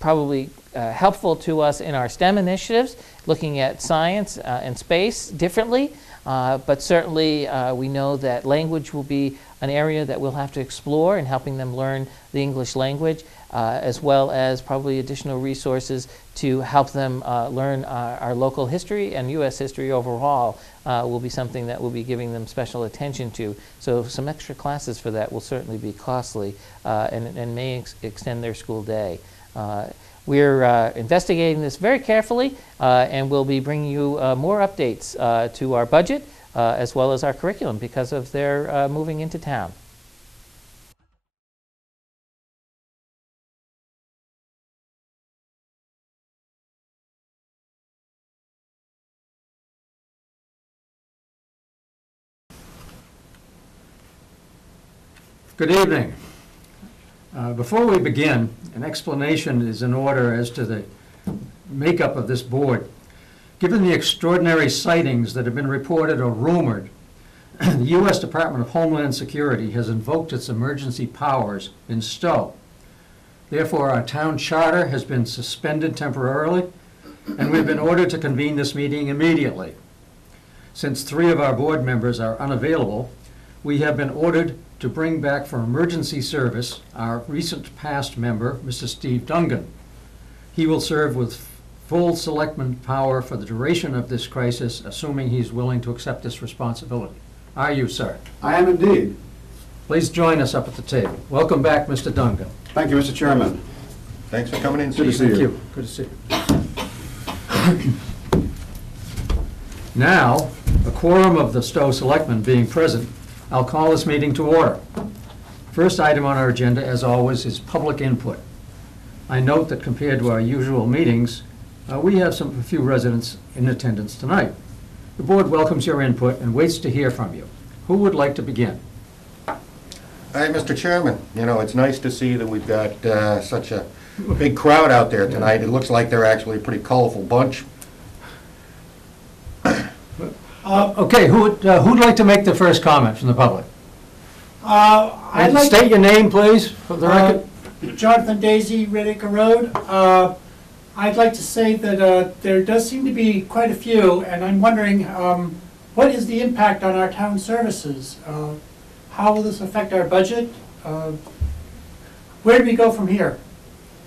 probably helpful to us in our STEM initiatives, looking at science and space differently. But certainly we know that language will be an area that we'll have to explore in helping them learn the English language, as well as probably additional resources to help them learn our local history and U.S. history overall will be something that we'll be giving them special attention to. So some extra classes for that will certainly be costly and may extend their school day. We're investigating this very carefully, and we'll be bringing you more updates to our budget as well as our curriculum because of their moving into town. Good evening. Before we begin, an explanation is in order as to the makeup of this board. Given the extraordinary sightings that have been reported or rumored, the U.S. Department of Homeland Security has invoked its emergency powers in Stow. Therefore, our town charter has been suspended temporarily, and we've been ordered to convene this meeting immediately. Since 3 of our board members are unavailable, we have been ordered to bring back for emergency service our recent past member, Mr. Steve Dungan. He will serve with full selectman power for the duration of this crisis, assuming he's willing to accept this responsibility. Are you, sir? I am indeed. Please join us up at the table. Welcome back, Mr. Dungan. Thank you, Mr. Chairman. Thanks for coming in, Good to Steve. see you. Good to see you. Now, A quorum of the Stow Selectmen being present, I'll call this meeting to order. First item on our agenda, as always, is public input. I note that compared to our usual meetings, we have a few residents in attendance tonight. The board welcomes your input and waits to hear from you. Who would like to begin? Hi, Mr. Chairman. You know, it's nice to see that we've got such a big crowd out there tonight. It looks like they're actually a pretty colorful bunch. Okay, who'd like to make the first comment from the public? I'd And like state your name, please, for the record. Jonathan Daisy, Riddick Road. I'd like to say that there does seem to be quite a few, and I'm wondering what is the impact on our town services? How will this affect our budget? Where do we go from here?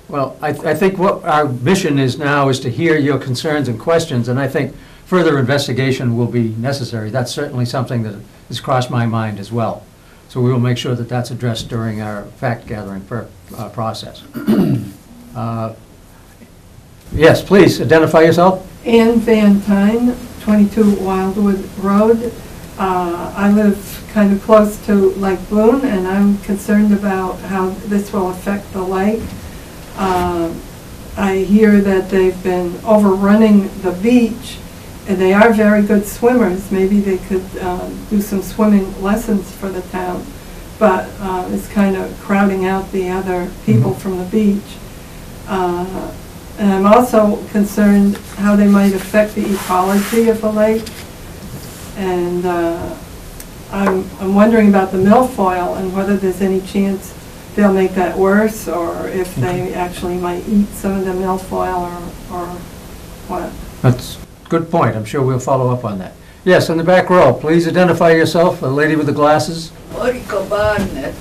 Well, I think what our mission is now is to hear your concerns and questions, and I think further investigation will be necessary. That's certainly something that has crossed my mind as well. So we will make sure that that's addressed during our fact-gathering process. Yes, please, identify yourself. Ann Van Tyne, 22 Wildwood Road. I live kind of close to Lake Boone, and I'm concerned about how this will affect the lake. I hear that they've been overrunning the beach, and they are very good swimmers. Maybe they could do some swimming lessons for the town, but it's kind of crowding out the other people from the beach. And I'm also concerned how they might affect the ecology of the lake. And I'm wondering about the milfoil and whether there's any chance they'll make that worse, or if they actually might eat some of the milfoil, or what. That's a good point. I'm sure we'll follow up on that. Yes, in the back row, please identify yourself, the lady with the glasses. Monica Barnett.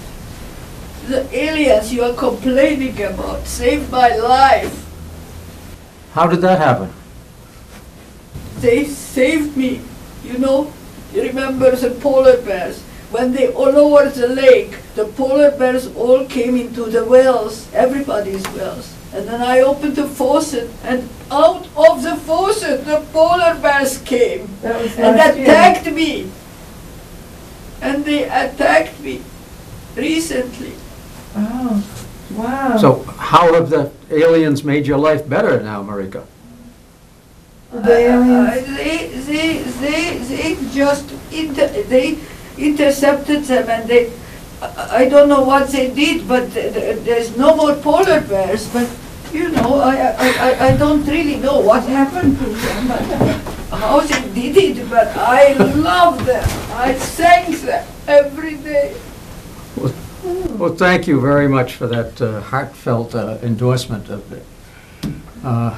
The aliens you are complaining about saved my life. How did that happen? They saved me. You know, you remember the polar bears? When they all over the lake, the polar bears all came into the wells, everybody's wells. And then I opened the faucet, and out of the faucet, the polar bears came and attacked me. And they attacked me recently. Oh, wow. So how have the aliens made your life better now, Marika? They just they intercepted them, and I don't know what they did, but there's no more polar bears. But you know, I don't really know what happened to them, but how they did it. But I love them. I thank them every day. Well, thank you very much for that heartfelt endorsement of it. All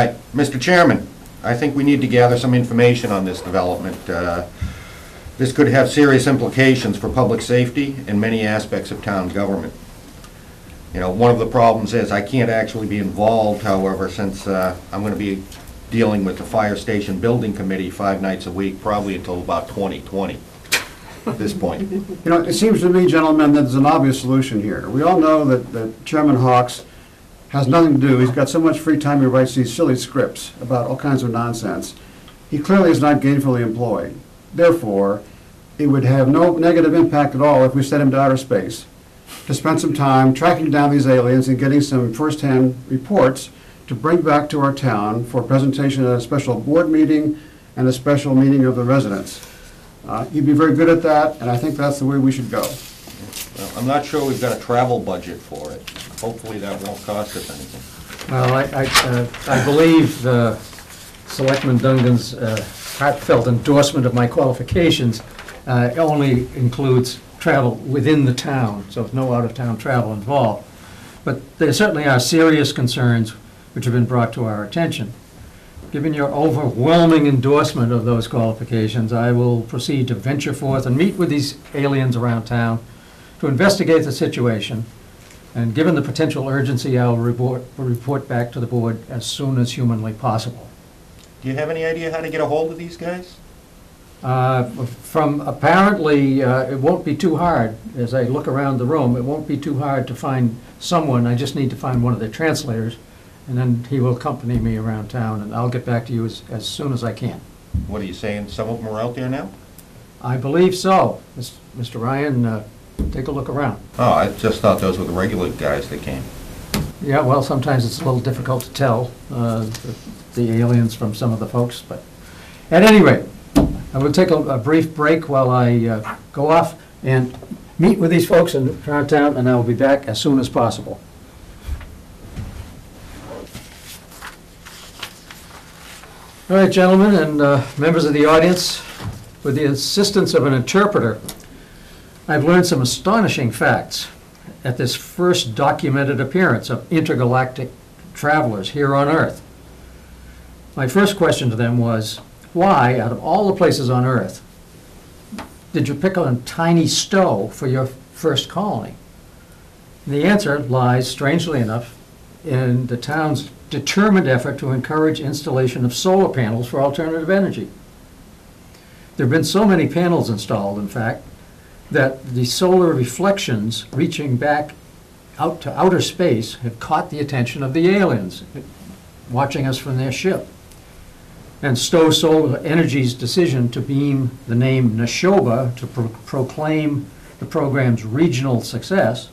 right, Mr. Chairman, I think we need to gather some information on this development. This could have serious implications for public safety and many aspects of town government. You know, one of the problems is I can't actually be involved, however, since I'm going to be dealing with the fire station building committee 5 nights a week, probably until about 2020 at this point. You know, it seems to me, gentlemen, that there's an obvious solution here. We all know that Chairman Hawks has nothing to do. He's got so much free time he writes these silly scripts about all kinds of nonsense. He clearly is not gainfully employed. Therefore, it would have no negative impact at all if we sent him to outer space to spend some time tracking down these aliens and getting some first-hand reports to bring back to our town for presentation at a special board meeting and a special meeting of the residents. You'd be very good at that, and I think that's the way we should go. Well, I'm not sure we've got a travel budget for it. Hopefully that won't cost us anything. Well, I believe Selectman Dungan's heartfelt endorsement of my qualifications only includes travel within the town, so no out-of-town travel involved. But there certainly are serious concerns which have been brought to our attention. Given your overwhelming endorsement of those qualifications, I will proceed to venture forth and meet with these aliens around town to investigate the situation. And given the potential urgency, I'll report back to the board as soon as humanly possible. Do you have any idea how to get a hold of these guys? From apparently, it won't be too hard. As I look around the room, it won't be too hard to find someone. I just need to find one of the translators, and then he will accompany me around town, and I'll get back to you as soon as I can. What are you saying, some of them are out there now? I believe so. Mr. Ryan, take a look around. Oh, I just thought those were the regular guys that came. Yeah, well, sometimes it's a little difficult to tell the aliens from some of the folks, but at any rate, I will take a brief break while I go off and meet with these folks in Town, and I will be back as soon as possible. All right, gentlemen and members of the audience, with the assistance of an interpreter, I've learned some astonishing facts at this first documented appearance of intergalactic travelers here on Earth. My first question to them was, why, out of all the places on Earth, did you pick on tiny Stow for your first colony? The answer lies, strangely enough, in the town's determined effort to encourage installation of solar panels for alternative energy. There have been so many panels installed, in fact, that the solar reflections reaching back out to outer space have caught the attention of the aliens watching us from their ship. And Stow Solar Energy's decision to beam the name Neshoba to proclaim the program's regional success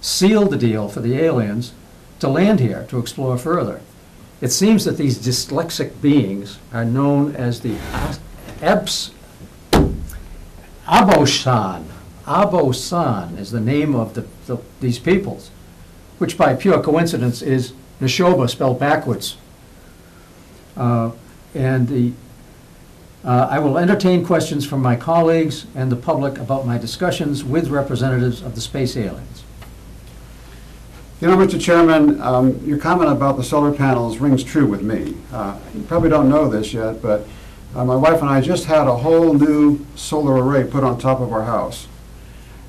sealed the deal for the aliens to land here to explore further. It seems that these dyslexic beings are known as the Abosan. Abosan is the name of these peoples, which by pure coincidence is Neshoba spelled backwards. I will entertain questions from my colleagues and the public about my discussions with representatives of the space aliens. You know, Mr. Chairman, your comment about the solar panels rings true with me. You probably don't know this yet, but my wife and I just had a whole new solar array put on top of our house.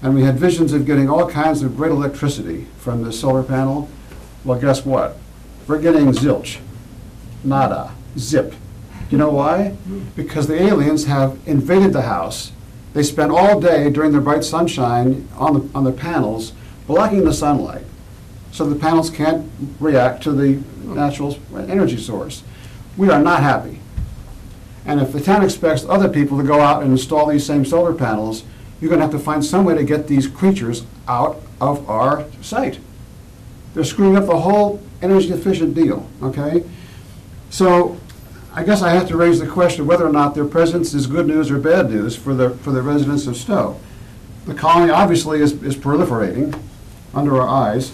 And we had visions of getting all kinds of great electricity from this solar panel. Well, guess what? We're getting zilch. Nada. Zip. You know why? Because the aliens have invaded the house. They spend all day during the bright sunshine on the panels blocking the sunlight, so the panels can't react to the natural energy source. We are not happy. And if the town expects other people to go out and install these same solar panels, you're going to have to find some way to get these creatures out of our site. They're screwing up the whole energy efficient deal, okay? So I guess I have to raise the question of whether or not their presence is good news or bad news for the residents of Stow. The colony obviously is proliferating under our eyes,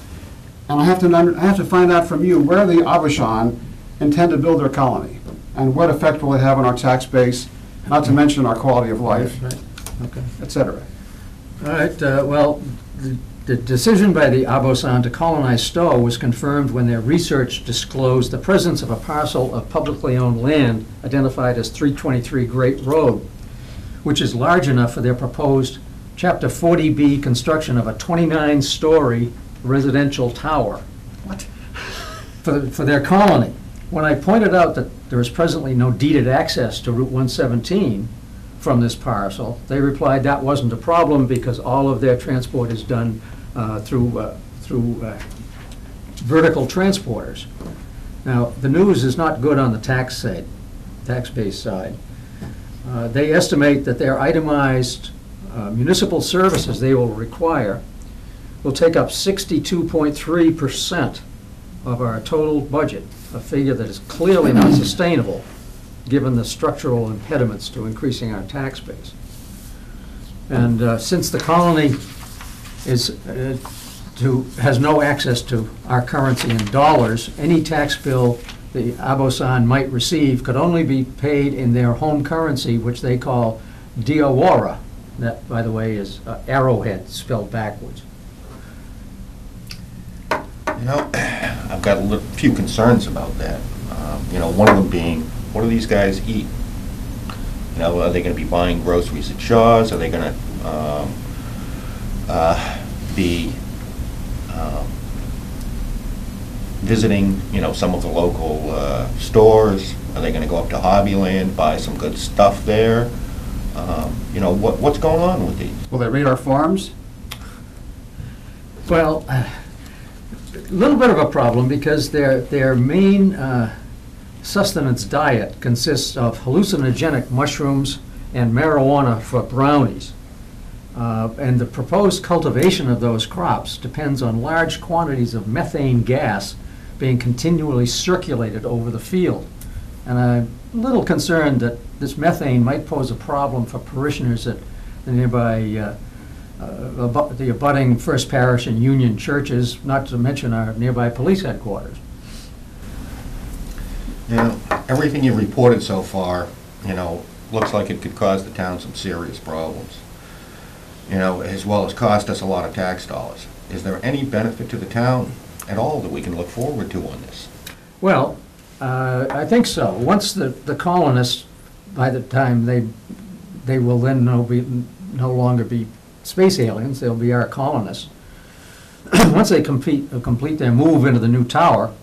and I have to find out from you where the Avashan intend to build their colony, and what effect will it have on our tax base, not to mention our quality of life, Okay. etc. All right, well, the decision by the Abosan to colonize Stow was confirmed when their research disclosed the presence of a parcel of publicly owned land identified as 323 Great Road, which is large enough for their proposed Chapter 40B construction of a 29-story residential tower. What? For their colony. When I pointed out that there is presently no deeded access to Route 117 from this parcel, they replied that wasn't a problem because all of their transport is done through vertical transporters. Now, the news is not good on the tax base side. They estimate that their itemized municipal services they will require will take up 62.3% of our total budget, a figure that is clearly not sustainable given the structural impediments to increasing our tax base. And since the colony has no access to our currency in dollars, any tax bill the Abosan might receive could only be paid in their home currency, which they call Diawara. That, by the way, is arrowhead spelled backwards. You know, I've got a few concerns about that. You know, one of them being, what do these guys eat? You know, are they going to be buying groceries at Shaw's? Are they going to be visiting, you know, some of the local stores? Are they going to go up to Hobbyland, buy some good stuff there? You know, what's going on with these? Will they raid our farms? Well, a little bit of a problem because their main sustenance diet consists of hallucinogenic mushrooms and marijuana for brownies. And the proposed cultivation of those crops depends on large quantities of methane gas being continually circulated over the field. And I'm a little concerned that this methane might pose a problem for parishioners at the nearby, the abutting First Parish and Union churches, not to mention our nearby police headquarters. Now, everything you've reported so far, looks like it could cause the town some serious problems, as well as cost us a lot of tax dollars. Is there any benefit to the town at all that we can look forward to on this? Well, I think so. Once the colonists, by the time they will then no longer be space aliens, they'll be our colonists. Once they complete their move into the new tower,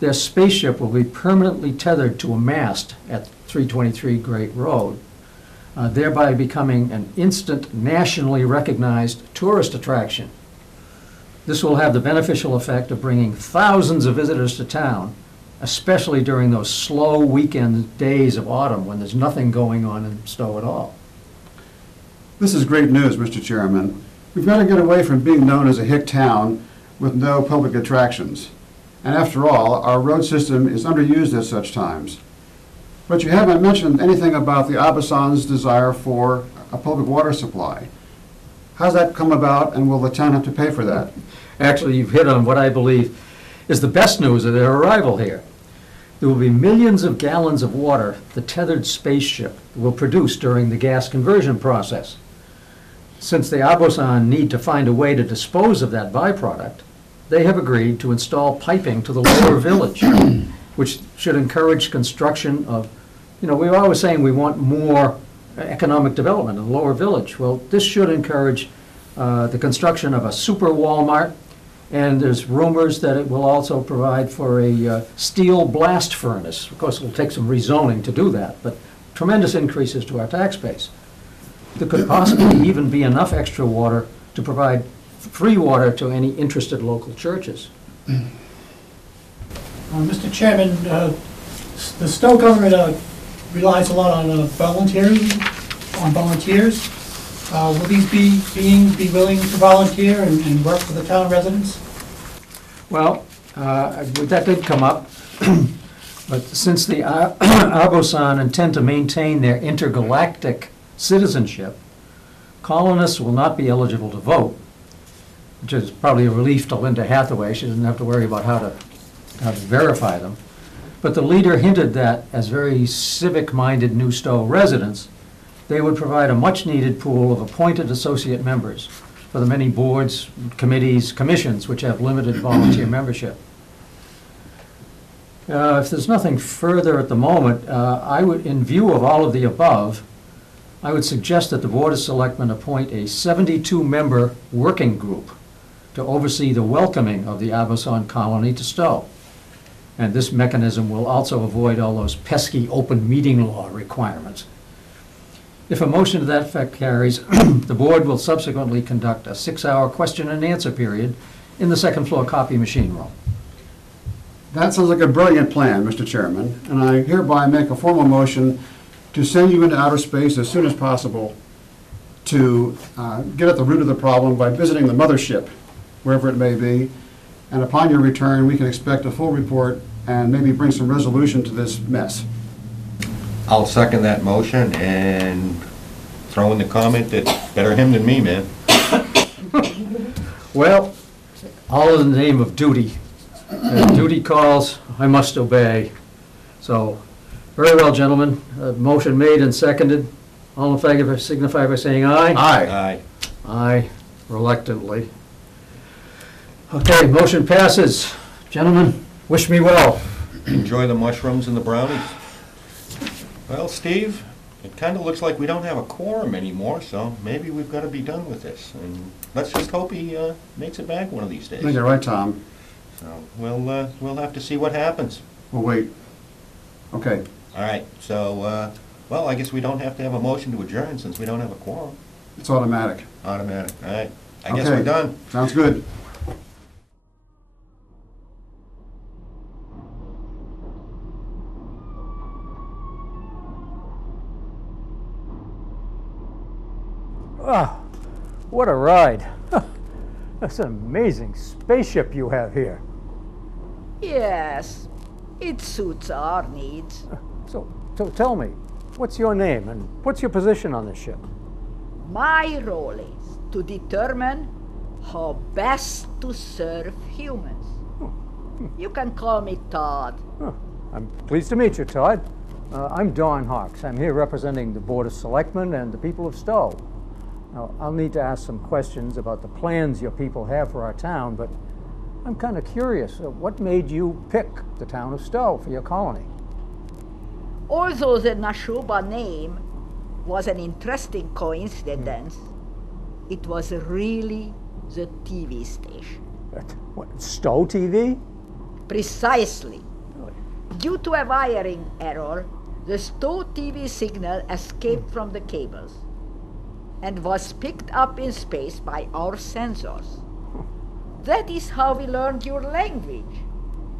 their spaceship will be permanently tethered to a mast at 323 Great Road, thereby becoming an instant nationally recognized tourist attraction. This will have the beneficial effect of bringing thousands of visitors to town, especially during those slow weekend days of autumn when there's nothing going on in Stow at all. This is great news, Mr. Chairman. We've got to get away from being known as a hick town with no public attractions. And after all, our road system is underused at such times. But you haven't mentioned anything about the Abassan's desire for a public water supply. How's that come about, and will the town have to pay for that? Actually, you've hit on what I believe is the best news of their arrival here. There will be millions of gallons of water the tethered spaceship will produce during the gas conversion process. Since the Abassan need to find a way to dispose of that byproduct, they have agreed to install piping to the lower village, which should encourage construction of, we're always saying we want more economic development in the lower village. Well, this should encourage the construction of a super Walmart, and there's rumors that it will also provide for a steel blast furnace. Of course, it will take some rezoning to do that, but tremendous increases to our tax base. There could possibly even be enough extra water to provide free water to any interested local churches. Mr. Chairman, the Stow government relies a lot on volunteers. Will these be willing to volunteer and work for the town residents? Well, that did come up, but since the Abassan intend to maintain their intergalactic citizenship, colonists will not be eligible to vote, which is probably a relief to Linda Hathaway. She doesn't have to worry about how to verify them. But the leader hinted that, as very civic-minded New Stow residents, they would provide a much-needed pool of appointed associate members for the many boards, committees, commissions which have limited volunteer membership. If there's nothing further at the moment, in view of all of the above, I would suggest that the Board of Selectmen appoint a 72-member working group to oversee the welcoming of the Abassan colony to Stow. And this mechanism will also avoid all those pesky open meeting law requirements. If a motion to that effect carries, the board will subsequently conduct a 6-hour question and answer period in the second floor copy machine room. That sounds like a brilliant plan, Mr. Chairman, and I hereby make a formal motion to send you into outer space as soon as possible to get at the root of the problem by visiting the mothership, wherever it may be, and upon your return, we can expect a full report and maybe bring some resolution to this mess. I'll second that motion and throw in the comment that better him than me, man. Well, all in the name of duty. Duty calls, I must obey. So, very well, gentlemen. Motion made and seconded. All in favor signify by saying aye. Aye. Aye. Aye, reluctantly. Okay, motion passes. Gentlemen, wish me well. Enjoy the mushrooms and the brownies. Well, Steve, it kind of looks like we don't have a quorum anymore, so maybe we've got to be done with this. And let's just hope he makes it back one of these days. I think you're right, Tom. So we'll have to see what happens. We'll wait. Okay. All right. So, well, I guess we don't have to have a motion to adjourn since we don't have a quorum. It's automatic. Automatic. All right. I guess we're done. Sounds good. what a ride. That's an amazing spaceship you have here. Yes, it suits our needs. So tell me, what's your name and what's your position on this ship? My role is to determine how best to serve humans. You can call me Todd. Oh, I'm pleased to meet you, Todd. I'm Don Hawks. I'm here representing the Board of Selectmen and the people of Stow. Now, I'll need to ask some questions about the plans your people have for our town, but I'm kind of curious. What made you pick the town of Stow for your colony? Although the Nashuba name was an interesting coincidence, it was really the TV station. What, Stow TV? Precisely. Due to a wiring error, the Stow TV signal escaped from the cables and was picked up in space by our sensors. That is how we learned your language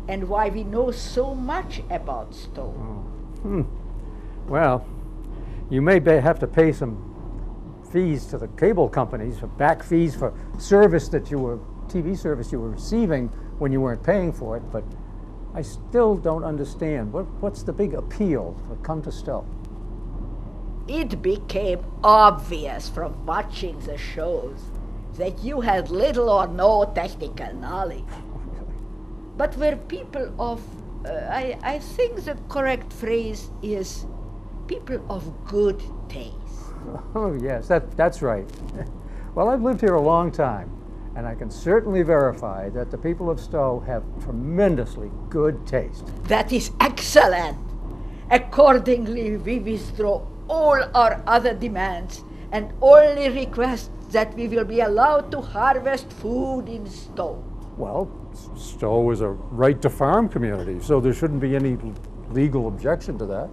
and why we know so much about Stow. Well, you may have to pay some fees to the cable companies, for back fees for service that TV service you were receiving when you weren't paying for it, but I still don't understand. What's the big appeal for come to Stow? It became obvious from watching the shows that you had little or no technical knowledge. But were people of, I think the correct phrase is people of good taste. Oh, yes, that's right. Well, I've lived here a long time, and I can certainly verify that the people of Stow have tremendously good taste. That is excellent. Accordingly, we withdraw all our other demands and only request that we will be allowed to harvest food in Stow. Well, Stow is a right-to-farm community, so there shouldn't be any legal objection to that.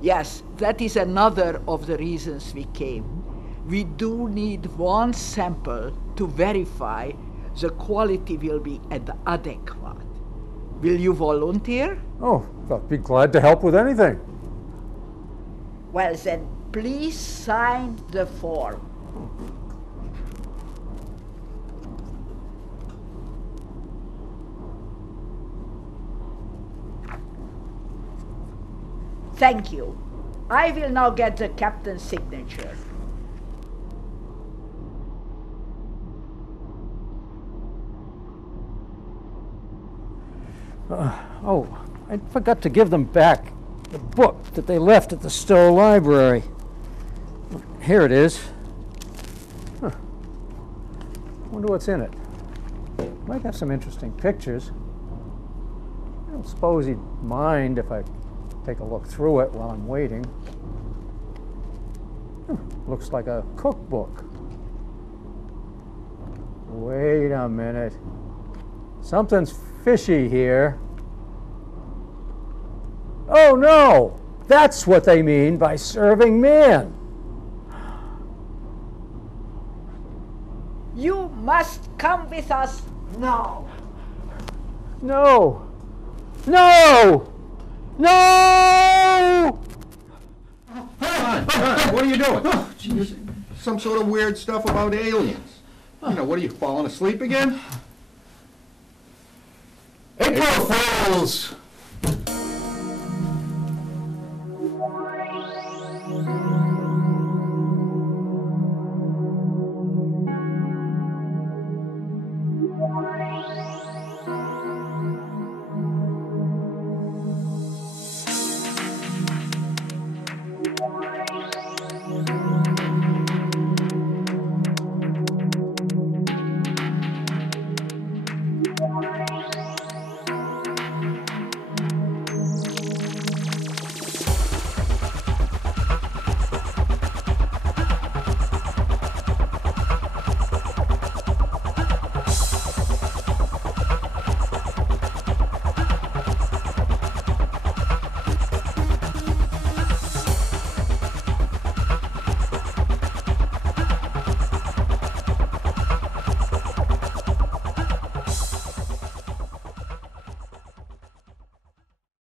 Yes, that is another of the reasons we came. We do need one sample to verify the quality will be adequate. Will you volunteer? Oh, I'd be glad to help with anything. Well then, please sign the form. Thank you. I will now get the captain's signature. Oh, I forgot to give them back the book that they left at the Stow Library. Here it is. Huh. Wonder what's in it. Might have some interesting pictures. I don't suppose he'd mind if I take a look through it while I'm waiting. Looks like a cookbook. Wait a minute. Something's fishy here. Oh no! That's what they mean by serving man. You must come with us now. No! No! No! What are you doing? Some sort of weird stuff about aliens. You know, what are you, falling asleep again? April Fools!